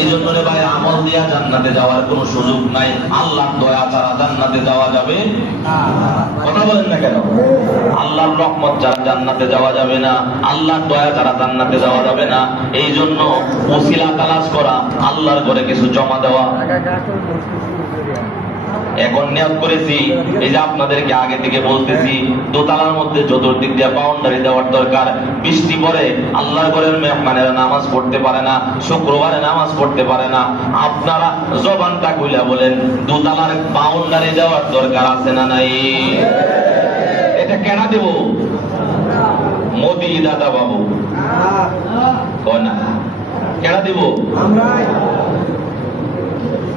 এই জন্য রে ভাই, আমল দিয়া জান্নাতে যাওয়ার কোনো সুযোগ নাই। আল্লাহর দয়া ছাড়া জান্নাতে যাওয়া যাবে না। কথা বলেন না কেন? আল্লাহর রহমত ছাড়া জান্নাতে যাওয়া যাবে না, আল্লাহর দয়া ছাড়া জান্নাতে যাওয়া যাবে না। এই জন্য ওসিলা তালাশ করা, আল্লাহর ঘরে কিছু জমা দেওয়া। এখন নিয়ত করেছি, এই যে আপনাদেরকে আগে থেকে বলতেছি, দোতলার মধ্যে চতুর্দিক দিয়ে বাউন্ডারি দেওয়ার দরকার। বৃষ্টি পড়ে, আল্লাহর ঘরের মেহমানেরা নামাজ পড়তে পারে না, শুক্রবারে নামাজ পড়তে পারে না। আপনারা জবানটা খুলে বলেন, দোতলার বাউন্ডারি দেওয়ার দরকার আছে না নাই? এটা কেনা দেব? মোদি দাদা বাবু না, কেনা দেব?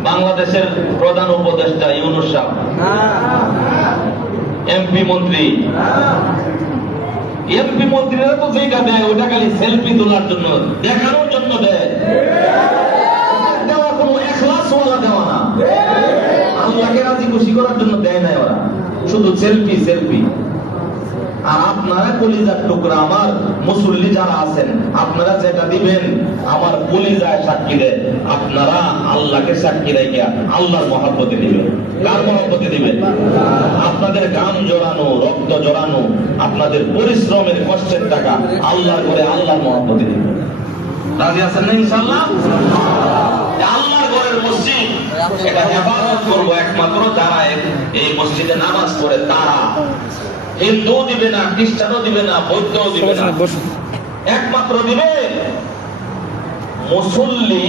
বাংলাদেশের প্রধান উপদেষ্টা ইউনূস সাহেব, এমপি মন্ত্রী, এমপি মন্ত্রীরা তো যেটা দেয় ওটা খালি সেলফি তোলার জন্য, দেখানোর জন্য দেয়। দেওয়া কোনো এখলাসওয়ালা দেওয়া না, আল্লাহকে রাজি খুশি করার জন্য দেয় না ওরা, শুধু সেলফি সেলফি। আর আপনারা কলিজার টুকরা, আমার মুসল্লি যারা আছেন, আপনারা যেটা দিবেন আমার কলিজায় সাক্ষী দেয়। আপনারা আল্লাহকে সাক্ষী রেখে আল্লাহর মহব্বতে দিবেন। কার মহব্বতে দিবেন? আপনাদের গাম জড়ানো, রক্ত জড়ানো, আপনাদের পরিশ্রমের কষ্টের টাকা আল্লাহর করে আল্লাহর মহব্বতে দিবেন। রাজি আছেন না ইনশাআল্লাহ? আল্লাহর ঘরের মসজিদ, এটা ইবাদত করব একমাত্র যারা এই মসজিদে নামাজ পড়ে তারা। হিন্দু দিবে না, খ্রিস্টানও দিবে না, বৌদ্ধও দিবে না, একমাত্র দিবে মুসল্লি,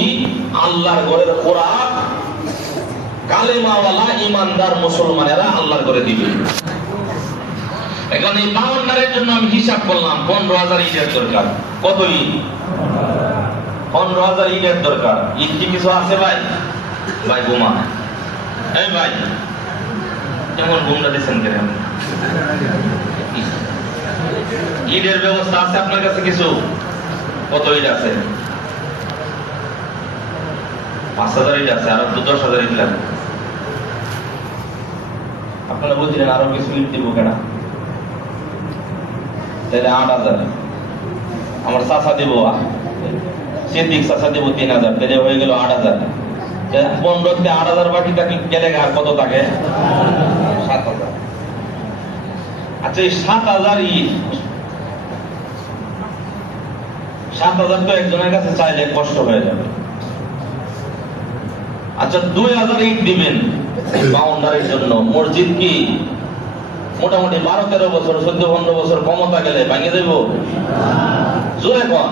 আল্লাহর ঘরের খোরাক, কালেমাওয়ালা ইমানদার মুসলমানেরা আল্লাহর ঘরে দিবে। এখন এই বাউন্ডারির জন্য আমি হিসাব করলাম, 15,000 ইটের দরকার। কত ইট? 15,000 ইটের দরকার। ইট কি কিছু আছে ভাই? ভাই বোমা, এই ভাই কেমন বোমটা দিচ্ছেন কেন? ইটের ব্যবস্থা আছে আপনার কাছে কিছু? কত ইট আছে? 5,000 ইট আছে, আর 10,000 ইট লাগবে। আপনারা বলছিলেন আরো কিছু লিট দিব কেনা, তাহলে 8,000। আমার চাচা দেব, সেদিক চাচা দেব 3,000, তাহলে হয়ে গেল 8,000। 15 8,000 বাকি থাকে গেলে আর কত থাকে? 7,000। আচ্ছা, এই 7,000 ইট, 7,000 তো একজনের কাছে চাইলে কষ্ট হয়ে যাবে। আচ্ছা, 2,000 ইট দিবেন বাউন্ডারির জন্য। মসজিদ কি মোটামুটি 12-13 বছর 14-15 বছর ক্ষমতা গেলে ভেঙে দেব? জোরে কন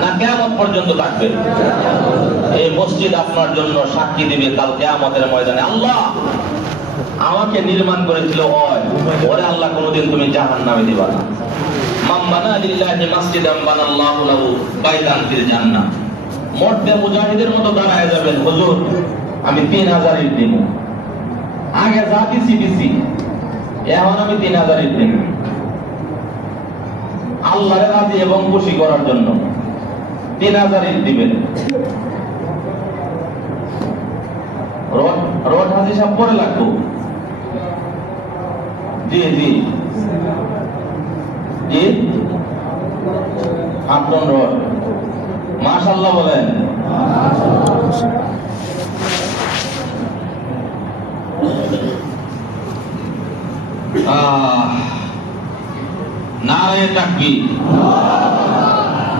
না, কিয়ামত পর্যন্ত থাকবে। এই মসজিদ আপনার জন্য সাক্ষী দিবে কাল কিয়ামতের ময়দানে, আল্লাহ আমাকে নির্মাণ করেছিল হয়, ওরে আল্লাহ কোনোদিন তুমি জাহান্নামে দিবা না। মান বানা লিল্লাহি মাসজিদান বানাল্লাহু লাহু বাইতান ফিল জান্নাহ। মর্দে মুজাহিদের মতো দাঁড়ায় যাবেন, হুজুর আমি 3,000 ইট দিব, আগে যা দিছি এখন আমি 3,000 ইট দিব, আল্লাহর রাজি এবং খুশি করার জন্য 3,000 ইট দিবেন। রড হাজি সাহেব পরে লাগতো, জি জি জি, আপন রড, মাশাআল্লাহ বলেন। নারে তাকবীর,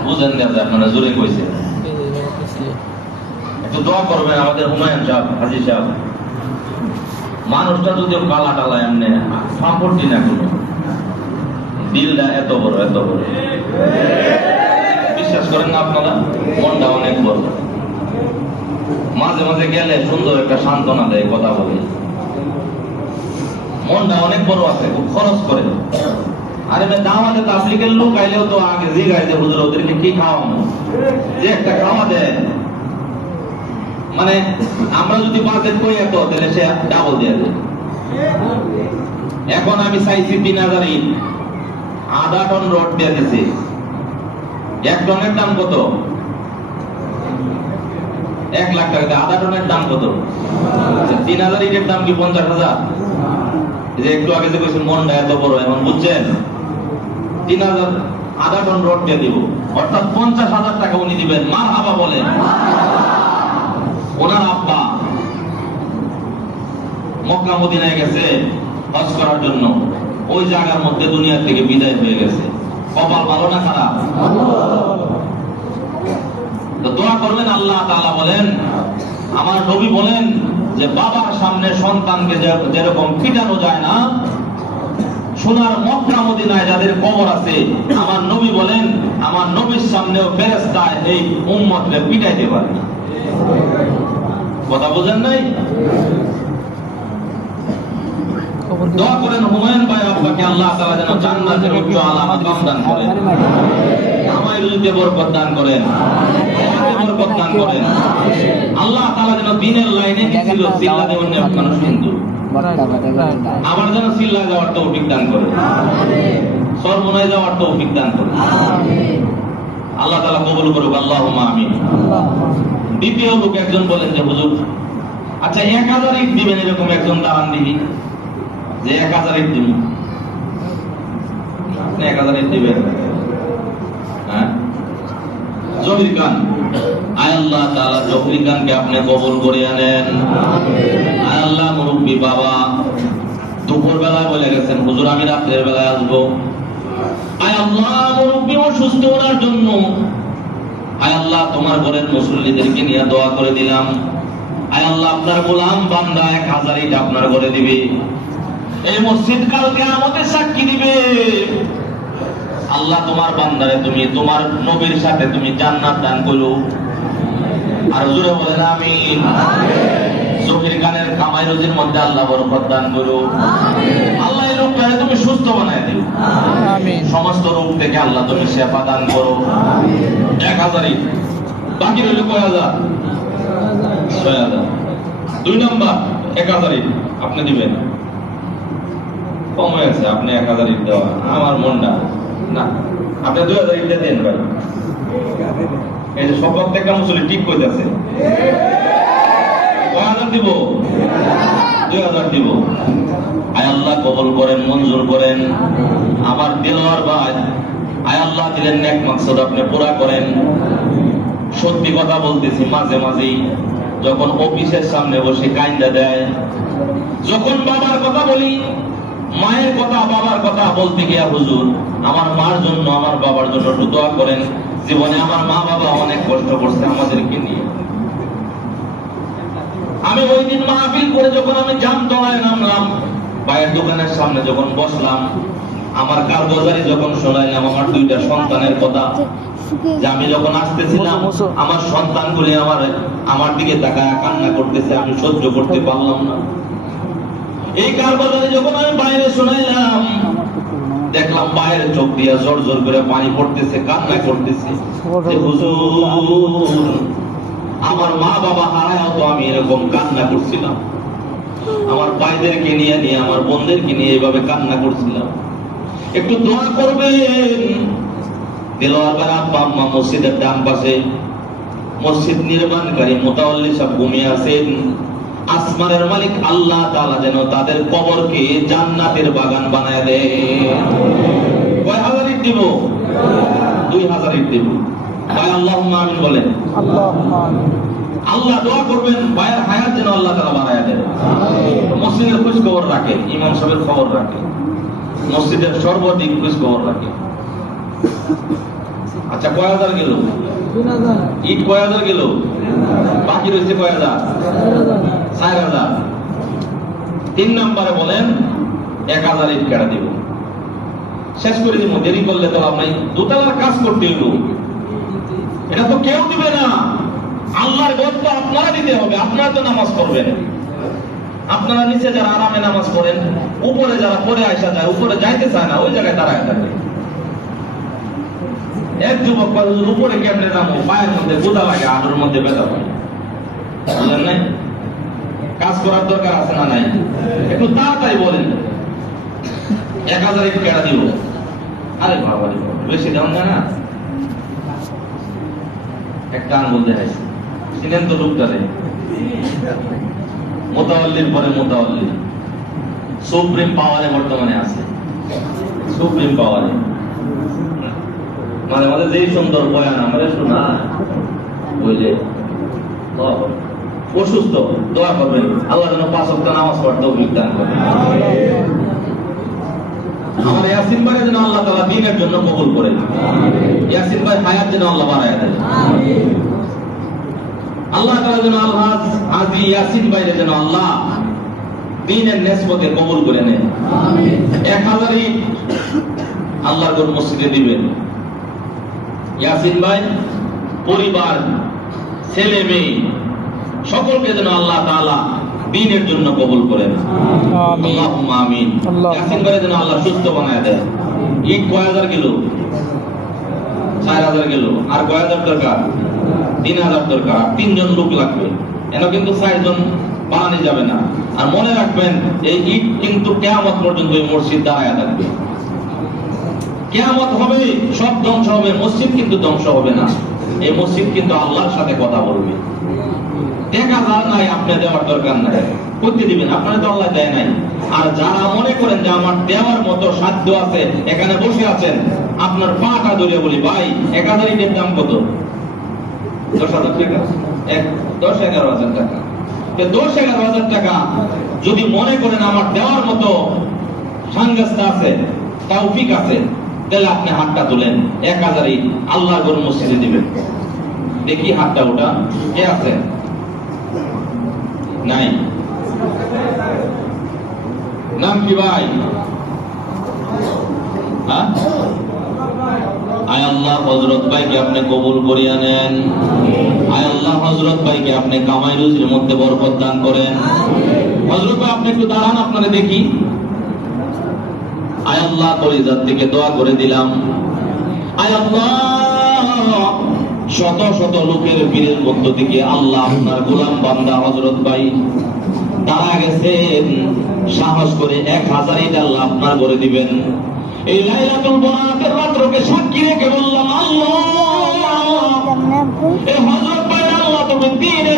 বুঝেন দাদা, আপনারা জোরে কইছে। একটু দোয়া করবেন আমাদের হুমায়ুন সাহেব, হাজি সাহেব। মানুষটা যদি কালা টালা এমনি ফাঁপড়টি না কোনো, দিলটা এত বড় এত বড়, বিশ্বাস করেন না আপনারা, মনটা অনেক বড়। মাঝে মাঝে গেলে সুন্দর একটা সান্ত্বনা দেয়, কথা বলে, মনটা অনেক বড় আছে, খুব খরচ করে। আরে দাওয়াতে তাবলীগের লোক আইলেও তো আগে জিগায় যে হুজুর ওদেরকে কি খাওয়ানো, যে একটা খাওয়া দেয়, মানে আমরা যদি বাজেট করি এত, তাহলে সে ডাবল দিয়ে দেয়। এখন আমি চাইছি 3,000 ইট, 1/2 টন রড দিয়ে দিছি। 1 টনের দাম কত? 1 লাখ টাকা। 1/2 টনের দাম কত? 3,000 ইটের দাম কি 50,000? যে একটু আগে যে কইছেন মনটা এত বড়, এখন বুঝছেন? 3,000 1/2 টন রড দিয়ে দিব, অর্থাৎ 50,000 টাকা উনি দিবেন। মারহাবা বলেন। ওনার আব্বা মক্কা মদিনায় গেছে হজ করার জন্য, ওই জায়গার মধ্যে দুনিয়া থেকে বিদায় হয়ে গেছে। কপাল ভালো না খারাপ? তো দোয়া করবেন, আল্লাহ তাআলা বলেন, আমার নবী বলেন যে বাবার সামনে সন্তানকে যেরকম পিটানো যায় না, সোনার মক্কা মদিনায় যাদের কবর আছে, আমার নবী বলেন আমার নবীর সামনেও ফেরেশতা এই উম্মতকে পিটাইতে পারে না। কথা বোঝেন নাই? দোয়া করেন হুমায়ুন ভাই আব্বাকে আল্লাহ তাআলা যেন জান্নাতের উচ্চ আলা মাকাম দান করেন, আমায় রুজিতে বরকত দান করেন, বরকত দান করেন। আল্লাহ তাআলা যেন দ্বীনের লাইনে ছিল সিল্লা দেওয়ার নেক মানুষ, কিন্তু আমার যেন সিল্লা যাওয়ার তৌফিক দান করেন, সরমনায় যাওয়ার তৌফিক দান করেন। আল্লাহ তাআলা কবুল করুক, আল্লাহুম্মা আমিন। দ্বিতীয় লোক একজন বলেন যে হুজুর আচ্ছা 1,000 ইট দিবেন, এরকম একজন দাঁড়ান দিবি যে 1,000 ইট দিবেন, আপনি 1,000 ইট দিবেন? হ্যাঁ, জহির খান, আয় আল্লাহ তাআলা জহির খানকে আপনি কবুল করে আনেন। আয় আল্লাহ মুরব্বী বাবা দুপুর বেলায় বলে গেছেন হুজুর আমি রাত্রের বেলায় আসবো। আয় আল্লাহ মুরব্বী অসুস্থ ওনার জন্য, আয় আল্লাহ তোমার ঘরের মুসল্লিদেরকে নিয়ে দোয়া করে দিলাম। আয় আল্লাহ আপনার গোলাম বান্দা 1,000 ইট আপনার ঘরে দিবে, এই মসজিদ কাল কিয়ামতে সাক্ষী দিবে। আল্লাহ তোমার বান্দারে তুমি তোমার নবীর সাথে তুমি জান্নাত দান করো। আর জোরে বলেন আমিন। জহির খানের কামাই রুজির মধ্যে আল্লাহ বরকত দান করো। আল্লাহ এই লোকটাকে তুমি সুস্থ বানায় দিও, সমস্ত রোগ থেকে আল্লাহ তুমি শেফা দান করো। 1,000 ইট, বাকি রইল কয় হাজার? 6,000। 2 নম্বর 1,000 ইট আপনি দিবেন, কম হয়েছে, আপনি 1,000 ইট দেওয়া আমার মনটা না, আপনি 2,000 ইট দেন ভাই। এই যে সব প্রত্যেকটা মুসলিম ঠিক কইতাছে, কয় হাজার দিব? 2000 দিব। আয় আল্লাহ কবুল করেন, মঞ্জুর করেন। আমার দিলওয়ার ভাই, আয় আল্লাহ দিলেন নেক মাকসাদ আপনি পুরা করেন। সত্যি কথা বলতেছি, মাঝে মাঝেই যখন অফিসের সামনে বসে কাইন্দা দেয়, যখন বাবার কথা বলি, মায়ের কথা, বাবার কথা বলতে গিয়া হুজুর আমার মার জন্য, আমার বাবার জন্য একটু দোয়া করেন। জীবনে আমার মা বাবা অনেক কষ্ট করছে আমাদেরকে নিয়ে। আমি ওই দিন মাহফিল করে যখন আমি জামতলায় নামলাম, ভাইয়ের দোকানের সামনে যখন বসলাম, আমার কারবাজারি যখন শোনাইলাম আমার দুইটা সন্তানের কথা, যে আমি যখন আসতেছিলাম আমার সন্তানগুলি আমার দিকে তাকায় কান্না করতেছে, আমি সহ্য করতে পারলাম না। এই কারবাজারে যখন আমি বাইরে শোনাইলাম, দেখলাম বাইরে চোখ দিয়া জোর জোর করে পানি পড়তেছে, কান্না করতেছে যে হুজুর আমার মা বাবা হারায় তো আমি এরকম কান্না করছিলাম, আমার ভাইদেরকে নিয়ে আমার বোনদেরকে নিয়ে এইভাবে কান্না করছিলাম, একটু দোয়া করবেন। দিলওয়ার ভাই আব্বা আম্মা মসজিদের ডান পাশে, মসজিদ নির্মাণকারী মুতাওয়াল্লি সাহেব ঘুমিয়ে আছেন। আসমানের মালিক আল্লাহ তাআলা যেন তাদের কবরকে জান্নাতের বাগান বানায় দেন। কয় হাজার ইট দিব? 2000 ইট দিব। ভাই আল্লাহুম্মা আমিন বলেন। আল্লাহুম্মা আমিন। আল্লাহ দোয়া করবেন ভাইয়ের হায়াত যেন আল্লাহ তাআলা বাড়ায় দেন। মসজিদের খোঁজ খবর রাখে, ইমাম সাহেবের খবর রাখে, মসজিদের সর্বাধিক খোঁজ খবর রাখে। আচ্ছা কয় হাজার গেল? 3000। ইট কয় হাজার গেল? বাকি রয়েছে কয় হাজার? 4000। 3 নম্বরে বলেন 1000 ইট কেটে দিব। শেষ করে দিব, দেরি করলে তো লাভ নাই। দোতলার কাজ করতে হইব, এটা তো কেউ দিবে না। আল্লাহর ঘর তো আপনারা দিতে হবে, আপনারা তো নামাজ পড়বেন। আপনারা নিচে যারা আরামে নামাজ পড়েন, উপরে যারা পড়ে আসা যায়, উপরে যাইতে চায় না, ওই জায়গায় দাঁড়ায় থাকে। এক যুবক উপরে কেমনে নামো, পায়ের মধ্যে গোদা লাগে, আঁটুর মধ্যে ব্যথা হয়, বুঝলেন নাই? কাজ করার দরকার আছে না নাই? একটু তাড়াতাড়ি বলেন। 1000 ইট কেটে দিব। আরে বাবা বেশি দাম না। একটা আঙ্গুল দেখাইছে, চিনেন তো লোকটারে? মুতাওয়াল্লির পরে মুতাওয়াল্লি, সুপ্রিম পাওয়ারে বর্তমানে আছে, সুপ্রিম পাওয়ারে। মানে আমাদের যেই সুন্দর বয়ান আমাদের শোনা, বুঝলে অসুস্থ, দোয়া করবেন আল্লাহ যেন 5 ওয়াক্ত নামাজ পড়তে তৌফিক দান করেন। আমার ইয়াসিন ভাই যেন আল্লাহ তাআলা দ্বীনের জন্য কবুল করেন। ইয়াসিন ভাই হায়াত যেন আল্লাহ বাড়ায় দেন। আল্লাহ তাআলা যেন আলহাজ হাজী ইয়াসিন ভাই যেন আল্লাহ দ্বীনের নিসবতে কবুল করে নেন। 1000 ইট আল্লাহর ঘর মসজিদে দিবেন। ইয়াসিন ভাই পরিবার, ছেলে মেয়ে সকলকে যেন আল্লাহ তাআলা দ্বীনের জন্য কবুল করেন। আল্লাহুম্মা আমিন। ইয়াসিন ভাই যেন আল্লাহ সুস্থ বানায় দেন। ইট কয় হাজার গেল? 4000 গেল। আর কয় হাজার দরকার? 3000 দরকার। 3 জন লোক লাগবে, এন কিন্তু 4 জন বানানো যাবে না। আর মনে রাখবেন এই ইট কিন্তু কিয়ামত পর্যন্ত এই মসজিদ দাঁড়ায় থাকবে। কিয়ামত হবে, সব ধ্বংস হবে, মসজিদ কিন্তু ধ্বংস হবে না। এই মসজিদ কিন্তু আল্লাহর সাথে কথা বলবে। টাকা যার নাই আপনি দেওয়ার দরকার নাই, করতে দিবেন, আপনারা তো আল্লাহ দেয় নাই। আর যারা মনে করেন যে আমার দেওয়ার মতো সাধ্য আছে, এখানে বসে আছেন, আপনার পাটা ধরে বলি ভাই 1000 ইটের দাম কত? 10,000 টাকা। 10-11,000 টাকা। 10-11,000 টাকা যদি মনে করেন আমার দেওয়ার মতো সাংগাস্তা আছে, তৌফিক আছে, তাহলে আপনি হাতটা তুলেন, 1000 ইট আল্লাহর ঘর মসজিদে দিবেন। দেখি হাতটা ওটা কে আছে? নাই। নাম কি ভাই? আয় আল্লাহ হযরত ভাইকে আপনি কবুল করিয়া নেন। আয় আল্লাহ হযরত ভাইকে আপনি কামাই রুজির মধ্যে বরকত দান করেন। হযরত ভাই আপনি একটু দাঁড়ান, আপনারা দেখি। আয় আল্লাহ কলিজার থেকে দোয়া করে দিলাম। আয় আল্লাহ শত শত লোকের ভিড়ের মধ্য থেকে আল্লাহ আপনার গোলাম বান্দা হযরত ভাই তারা গেছেন, সাহস করে 1000 ইট আল্লাহ আপনার করে দিবেন। এই লাইলাতুল বরাতের রাতকে সাক্ষী রেখে বললাম আল্লাহ এই হযরত ভাই আল্লাহ তুমি দ্বীনের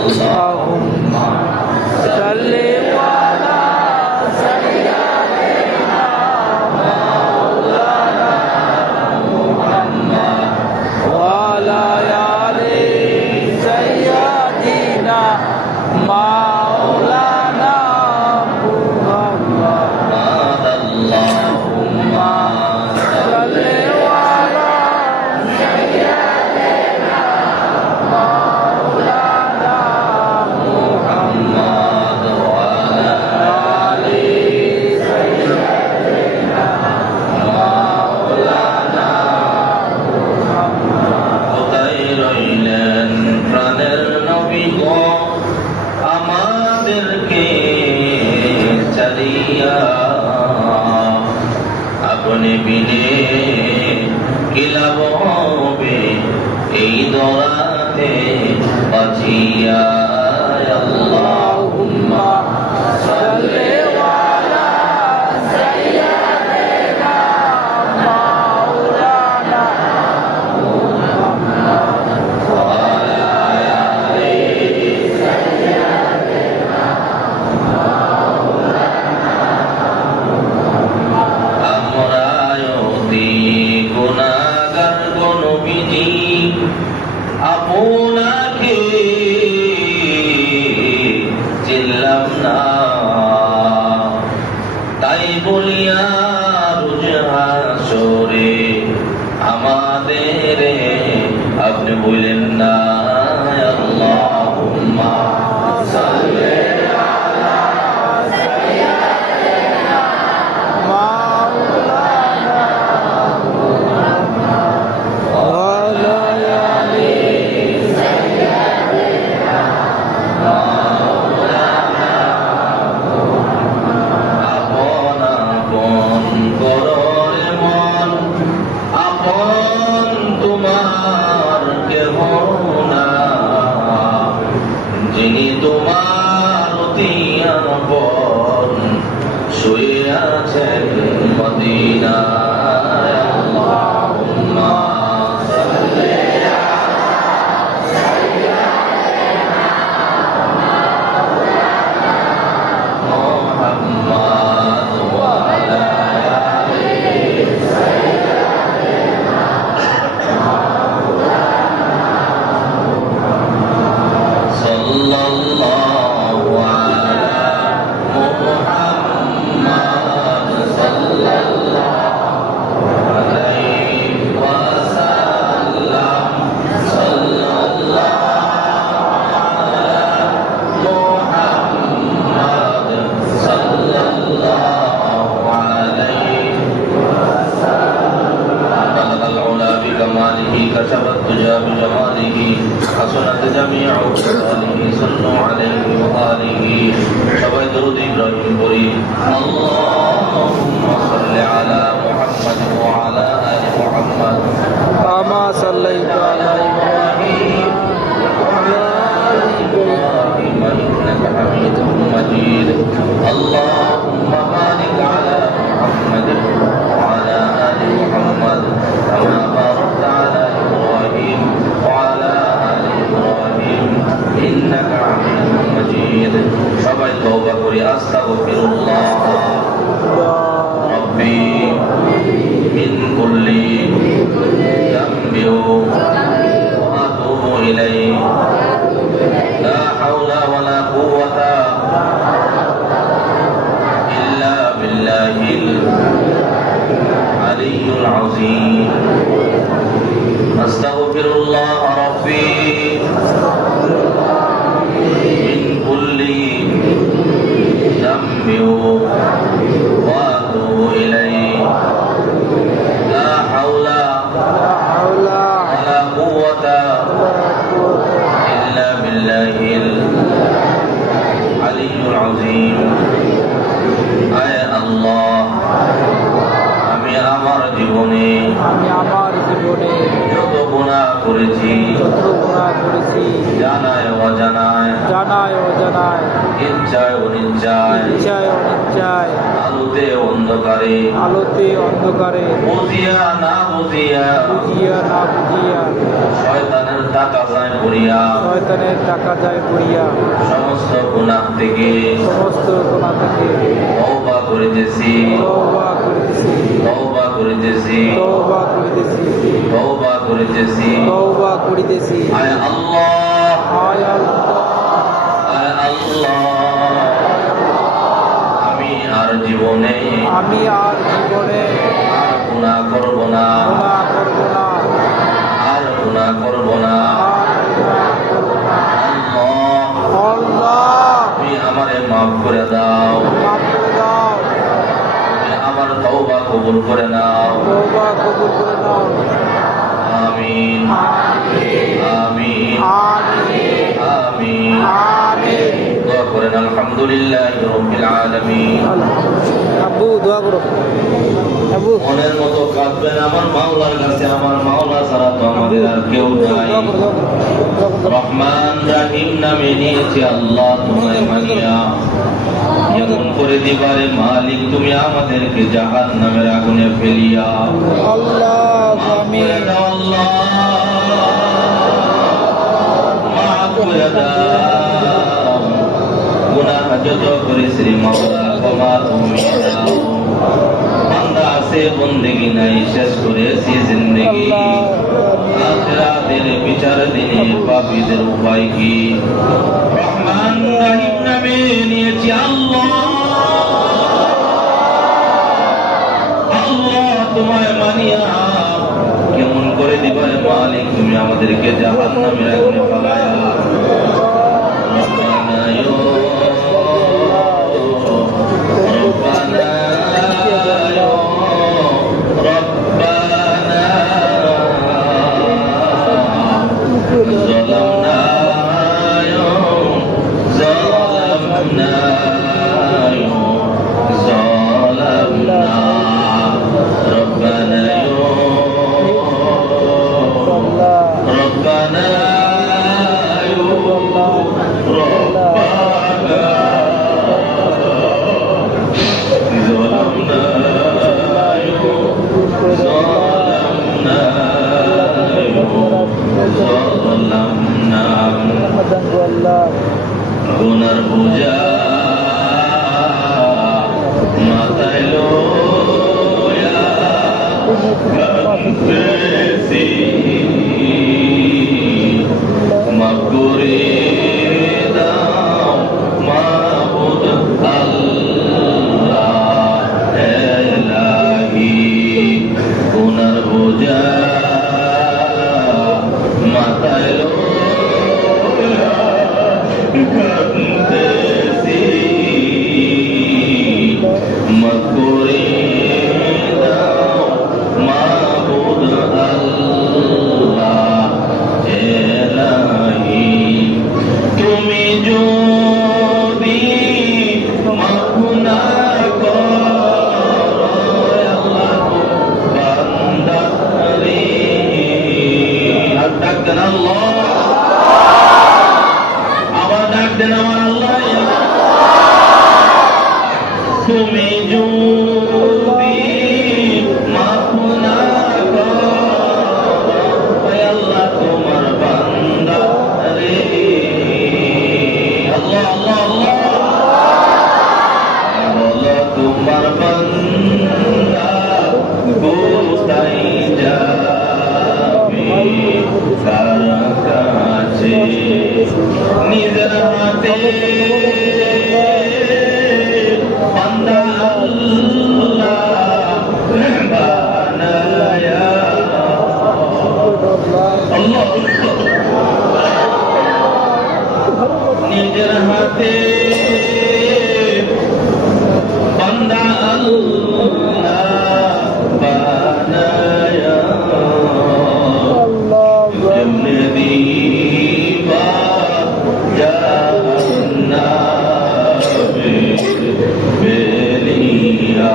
اللهم صل على سيدنا مولانا محمد وعلى آل سيدنا مولانا محمد اللهم صل على سيدنا مولانا محمد وعلى آل سيدنا مولانا কোথায় রইলেন প্রাণের নবী গো আমাদেরকে ছাড়িয়া আপনি বিনে কি লাভ হবে এই দরাতে বাঁচিয়া আল্লাহুম্মা صل على سيدنا مولانا আমরা অতি গুনাহগার গো নবীজি আপনাকে চিনলাম না তাই বলিয়া রোজ হাসরে আমাদের আপনি বললেন না আল্লাহুম্মা সাল্লি مولانا وعلى آل سيدنا আপন আপন কররে মন আপন তোমার কেহ না যিনি তোমার অতি আপন শুয়ে আছেন মদিনায় আল্লাহুম্মা সাল্লি محمد وعلى صلى الله على محمد صلى الله عليه وسلم صلى الله على محمد صلى الله عليه بلغ العلا بكماله كشف الدجى بجماله حسنت جميع خصاله صلوا عليه وآله সবাই দরুদ ইব্রাহিম পড়ি اللهم صل على محمد وعلى آل محمد كما صليت على إبراهيم وعلى آل إبراهيم إنك حميد مجيد اللهم بارك على محمد وعلى آل محمد كما باركت على إبراهيم وعلى آل إبراهيم إنك حميد مجيد সবাই তওবা করি আস্তাগফিরুল্লাহ ربي من كل ذنب وأتوب إليه لا حول ولا قوة إلا بالله العلي العظيم أستغفر الله ربي من كل ذنب وأتوب إليه لا حول ولا قوة إلا بالله العلي العظيم আয় আল্লাহ আমি আমার জীবনে যত গুনাহ করেছি জানায় অজানায় ইচ্ছায় অনিচ্ছায় আলোতে অন্ধকারে বুঝিয়া না বুঝিয়া শয়তানের টাকা যায় পড়িয়া শয়তানের টাকা যায় পড়িয়া সমস্ত গুনাহ থেকে সমস্ত গুনাহ থেকে তওবা করিতেছি তওবা করিতেছি তওবা করিতেছি তওবা করিতেছি তওবা করিতেছি তওবা করিতেছি আয় আল্লাহ আয় আল্লাহ আয় আল্লাহ আমি আর জীবনে আমি আর জীবনে আর গুনাহ করব না গুনাহ করব না আর গুনাহ করব না আর গুনাহ করব না আল্লাহ আল্লাহ তুমি আমারে মাফ করে দাও মাফ করে দাও তুমি আমার তওবা কবুল করে নাও তওবা কবুল করে নাও আমিন আমিন আমিন আমিন আমিন দোয়া করেন আলহামদুলিল্লাহি রাব্বিল আলামিন আব্বু দোয়া করো আব্বু মনের মতো কাঁদবেন আমার মাওলার কাছে আমার মাওলা ছাড়া তো আমাদের আর কেউ নাই দোয়া করো দোয়া করো রহমান রাহিম নামে নিয়েছি আল্লাহ তোমায় মানিয়া এমন করে দিবারে মালিক তুমি আমাদেরকে জাহান্নামের আগুনে ফেলিয়া আল্লাহ আমিন আল্লাহ মাফ করে দাও গুনাহ যত করেছি মাওলা ক্ষমা তুমি দাও বান্দা আছে বন্দেগি নাই শেষ করেছি জিন্দেগি আখিরাতের বিচার দিনে পাপীদের উপায় কি রহমান রহিম নামে নিয়েছি আল্লাহ আল্লাহ তোমায় মানিয়া কেমন করে দিবারে মালিক তুমি আমাদেরকে জাহান্নামের আগুনে ফেলায়া রব্বানা ইয়া রব্বানা ইয়া রব্বানা ظلمنا ظلمنا ظلمنا ربنا ربنا ربنا ظلمنا ظلمنا গুনার পূজা মাথায় লইয়া কাঁদতেছি মাফ করে দাও মাবুদ আল্লাহ এলাহি গুনার পূজা মাথায় লইয়া কাঁদতেছি মাফ করে দাও মাবুদ আল্লাহ এলাহি তুমি যদি মাফ না করো আল্লাহ বান্দারে আর ডাক দেন আল্লাহ আবার ডাক দেন আমার আল্লাহ তুমি যদি মাফ না করো আল্লাহ তোমার বান্দা রে আল্লাহ আল্লাহ আল্লাহ বলো তোমার বান্দা কোথায় যাবে কার কাছে নিজের হাতে বান্দা আল্লাহ বানায়া আল্লাহ নিজের হাতে বান্দা আল্লাহ বানায়া যেমনে দিবা জান্নাতে বেলিয়া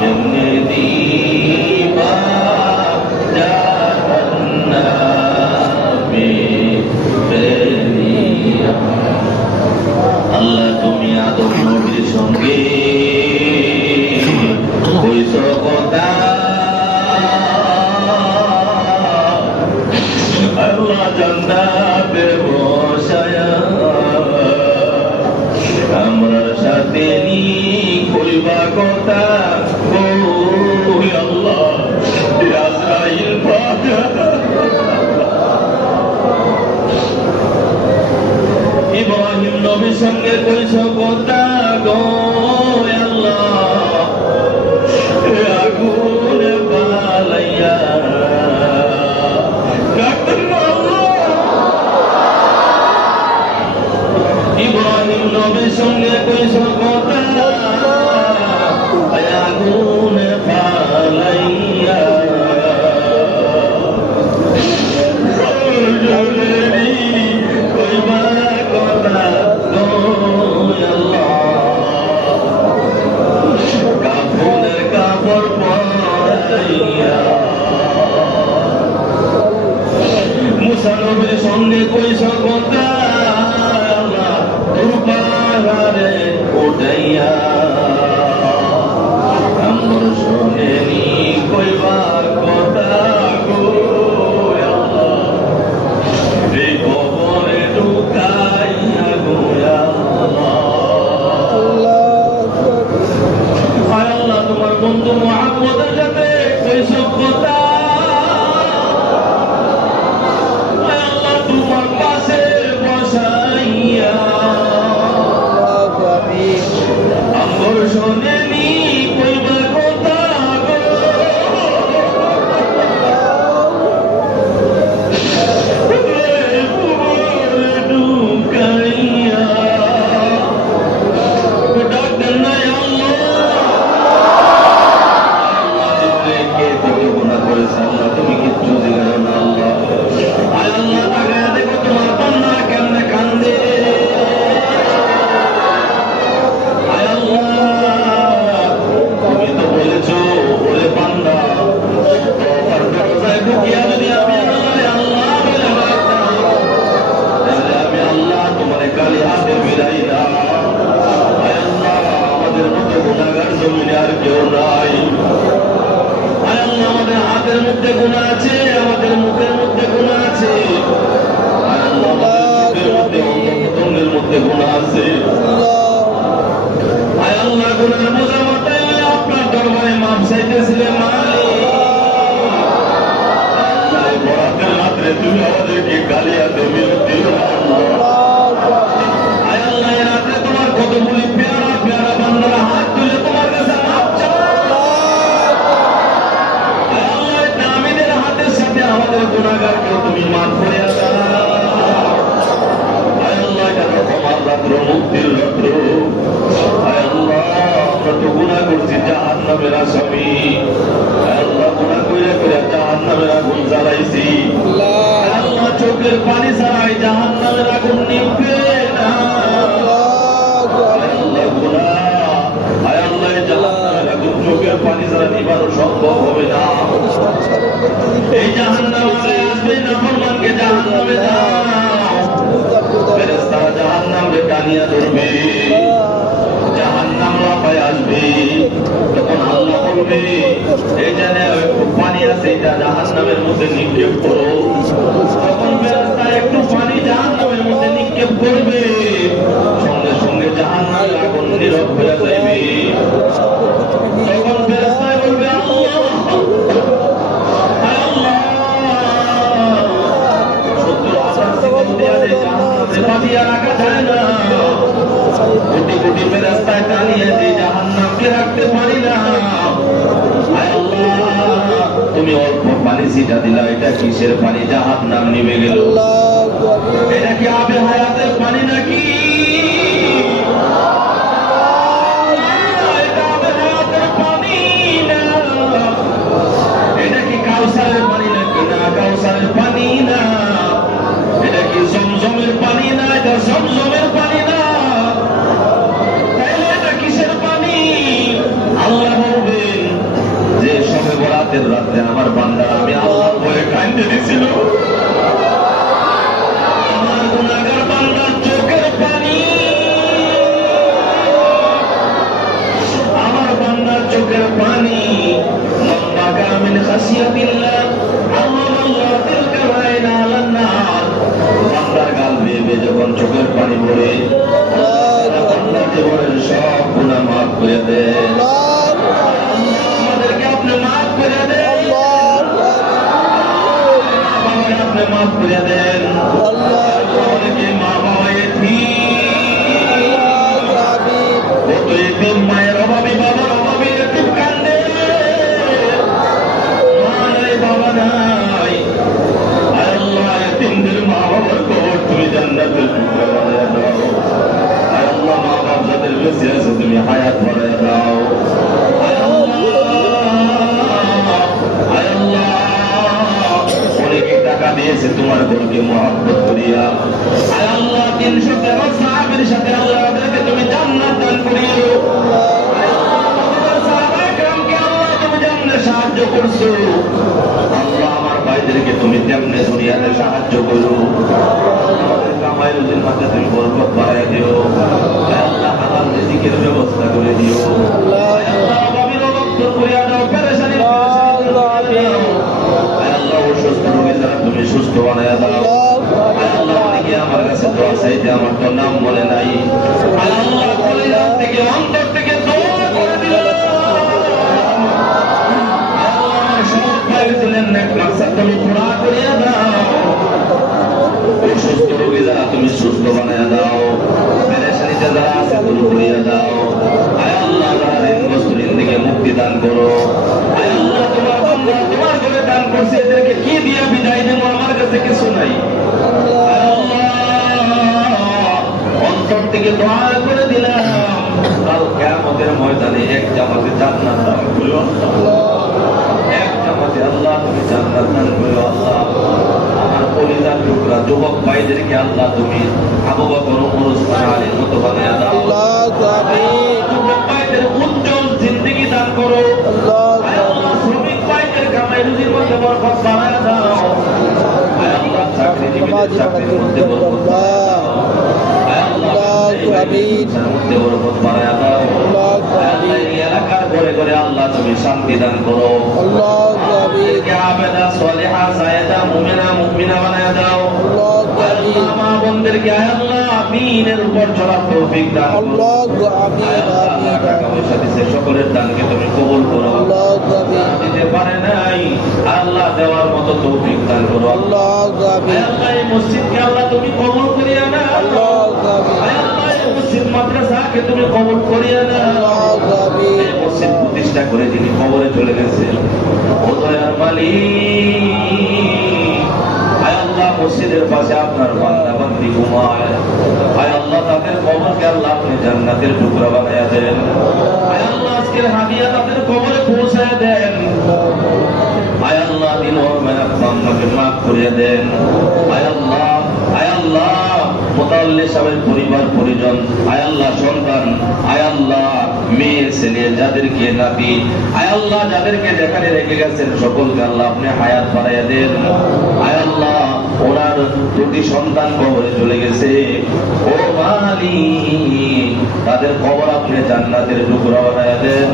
যেমনে দিবা জান্নাতে বেলিয়া আল্লাহ তুমি আদম নবীর সঙ্গে কইছ কথা আল্লাহ সঙ্গে কইছো কথা গো আল্লাহ আগুন পালাইয়া ইব্রাহিম নবীর সঙ্গে কইছো কথা আগুন পালাইয়া কইবা কথা গো আল্লাহ কাফনের কাপড় পরাইয়া মুসা নবীর সঙ্গে কইছো কথা আল্লাহ পাহাড়ে উঠাইয়া আমার শোনেনি কইবা কথা গো আল্লাহ এই কবরে ঢুকাইয়া গো আল্লাহ আয় আল্লাহ তোমার বন্ধু মুহাম্মদের সাথে কইছো কথা আয় আল্লাহ তোমার পাশে বসাইয়া আমার শোনেনি কইবা কথা গো ঢুকাইয়া ডাক্তার নাই আল্লাহ কে তোকে গুনাহ করেছে আল্লাহ তুমি কিচ্ছু জিজ্ঞাসা না আল্লাহ আয় আল্লাহ তাকায়া দেখো তোমার বান্দা কেমনে কান্দে আয় আল্লাহ তুমি তো বলেছো ওরে বান্দা তোর দরজায় ঢুকিয়া যদি আমি আল্লাহ বলে ডাকতাম তাহলে আমি আল্লাহ তোমার কালি হাতে মিলাই না আয় আল্লাহ আমাদের মতো গুনাহগার জমিনে আর কেউ নাই আয় আল্লাহ আমাদের হাতের মধ্যে গুনাহ আছে আমাদের মুখের মধ্যে গুনাহ আছে আয় আল্লাহ আমাদের মুখের মধ্যে অঙ্গের মধ্যে গুনাহ আছে আয় আল্লাহ গুনাহের বোঝা মাথায় নিয়ে আপনার দরবারে মাপ চাইতেছিলেন মালিক আল্লাহ এই বরাতের রাত্রে তুমি আমাদেরকে গালি হাতে মেরে দিও না আল্লাহ আয় আল্লাহ এই রাত্রে তোমার কতগুলি পেয়ারা পেয়ারা বান্দারা হাত তুলে তোমার কাছে মাপ চায় আয় আল্লাহ এই দামিদের হাতের সাথে আমাদের গুনাহগারকে তুমি মাফ করে দাও আয় আল্লাহ এটা তো তোমার রাত্র মুক্তির রাত্র আয় আল্লাহ আমরা তো গুনাহ করছি জাহান্নামের আসামি আয় আল্লাহ গুনাহ কইরা কইরা জাহান্নামের আগুন জ্বালাইছি আয় আল্লাহ চোখের পানি ছাড়াই জাহান্নামের আগুন নিভবে না আয় আল্লাহ গুনাহ আয় আল্লাহ এই জাহান্নামের আগুন চোখের পানি ছাড়া নিভানো সম্ভব হবে না এই জাহান্নাম আসবে না ফরমানকে জাহান্নামে দাও ফেরেশতারা জাহান্নামে টানিয়া ধরবে জাহান্নাম লাফায় আসবে তখন আল্লাহ বলবে এই জানে একটু পানি আছে এটা জাহান্নামের মধ্যে নিক্ষেপ করো তখন ফেরেশতা একটু পানি জাহান্নামের মধ্যে নিক্ষেপ করবে সঙ্গে সঙ্গে জাহান্নামের আগুন নীরব হয়ে যাবে তখন ফেরেশতা বলবে আল্লাহ আল্লাহ শুধু আল্লাহ জাহান্নামে পাঠিয়ে রাখা যায় না কোটি কোটি ফেরেশতায় টানিয়ে দিয়ে জাহান্নামকে রাখতে পারি না আয় আল্লাহ তুমি অল্প পানি ছিটা দিলা এটা কিসের পানি জাহান্নাম নিভে গেল এটা কি আবে হায়াতের পানি নাকি এটা আবে হায়াতের পানি না এটা কি কাউসারের পানি নাকি না কাউসারের পানি না এটা কি জমজমের পানি না এটা জমজমের পানি না তাইলে এটা কিসের পানি আল্লাহ বলবেন যে সবে বরাতের রাতে আমার বান্দা আমি আল্লাহ বলে কাঁদতে দিছিল আমার গুনাহগার বান্দার চোখের পানি আমার বান্দার চোখের পানি লম্বা কামিন খাসিয়াতিল্লাহ আল্লাহ তিলকা রাইনা আলান নার বান্দার গাল বেয়ে যখন চোখের পানি পড়ে বান্দার জীবনের সব গুনাহ মাফ করে দেন আমাদেরকে আপনি মাফ করে দেন আপনি মাফ করে দেন অনেকে মা বাবা এতিম তেমনি দুনিয়াতে সাহায্য করো। আমাদের কামাই রুজির মাঝে তুমি বরকত বাড়ায় দিও। আল্লাহ হালাল রিজিকের ব্যবস্থা করে দিও। আল্লাহ অভাবীর অভাব দূর করিয়া দাও, পেরেশানির পেরেশানি দূর করিয়া দাও। আল্লাহ অসুস্থ রোগী যারা তুমি সুস্থ বানায় দাও। আল্লাহ অনেকে আমার কাছে দোয়া চাইতে আমার তো নাম বলে নাই। আল্লাহ কলিজার থেকে অন্তর থেকে দোয়া করে দিলাম। আল্লাহ সব পাইলে দিলেন নেক মাকসাদ তুমি পুরা করিয়া দাও। অসুস্থ রোগী যারা তুমি সুস্থ বানায় দাও, পেরেশানিতে যারা আছে দূর করিয়া দাও। আয় আল্লাহ যারা ঋণগ্রস্ত ঋণ থেকে মুক্তি দান করো। আয় আল্লাহ তোমার বান্দা তোমার ঘরে দান করছে, এদেরকে কি দিয়ে বিদায় দেব? আমার কাছে কিছু নাই। আয় আল্লাহ অন্তর থেকে দোয়া করে দিলাম, কাল কিয়ামতের ময়দানে এক জামাতে জান্নাত দান করো। এক জামাতে আল্লাহ তুমি জান্নাত দান করো। আল্লাহ আমার কলিজার টুকরা যুবক ভাইদেরকে আল্লাহ তুমি আবু বকর ওমর ওসমান আলীর মতো বানায়া দাও। যুবক ভাইদের উজ্জ্বল জিন্দেগি দান করো। আয় আল্লাহ শ্রমিক ভাইদের কামাই রুজির মধ্যে বরকত বাড়ায়া দাও। আয় আল্লাহ চাকরিজীবীদের চাকরির মধ্যে বরকত বাড়ায়া দাও। আয় আল্লাহ ব্যবসায়ীদের মধ্যে বরকত বাড়ায়া দাও। আয় আল্লাহ এই এলাকার ঘরে ঘরে আল্লাহ তুমি শান্তি দান করো। আমাদেরকে আবেদা সালেহা সায়েদা মুমিনা মুমিনা বানায়া দাও। আল্লাহ মা বোনদেরকে আয় আল্লাহ দ্বীনের উপর চলার তৌফিক দান করো। আয় আল্লাহ টাকা পয়সা দিছে সকলের দানকে তুমি কবুল করো। দিতে পারে নাই আল্লাহ দেওয়ার মতো তৌফিক দান করো। আয় আল্লাহ এই মসজিদকে আল্লাহ তুমি কবুল করিয়া নাও। আয় আল্লাহ এই মসজিদ মাদ্রাসাকে তুমি কবুল করিয়া নাও। এই মসজিদ প্রতিষ্ঠা করে যিনি কবরে চলে গেছেন, ও দয়ার মালিক, আয় আল্লাহ মসজিদের পাশে আপনার বান্দা বান্দি ঘুমায়। আয় আল্লাহ তাদের কবরকে আল্লাহ আপনি জান্নাতের টুকরা বানায়া দেন। আয় আল্লাহ আজকের হাদিয়া তাদের কবরে পৌঁছায় দেন। আয় আল্লাহ দিন ও মেহনত বান্দাকে মাফ করিয়া দেন। আয় আল্লাহ মোতাল্লি সাহেবের পরিবার পরিজন, আয় আল্লাহ সন্তান, আয় আল্লাহ মেয়ে ছেলে যাদেরকে নাতি, আয় আল্লাহ যাদেরকে যেখানে রেখে গেছেন সকলকে আল্লাহ আপনি হায়াত বাড়াইয়া দেন। আয় আল্লাহ ওনার দুটি সন্তান কবরে চলে গেছে, ও মালিক তাদের কবর আপনি জান্নাতের টুকরা বানাইয়া দেন।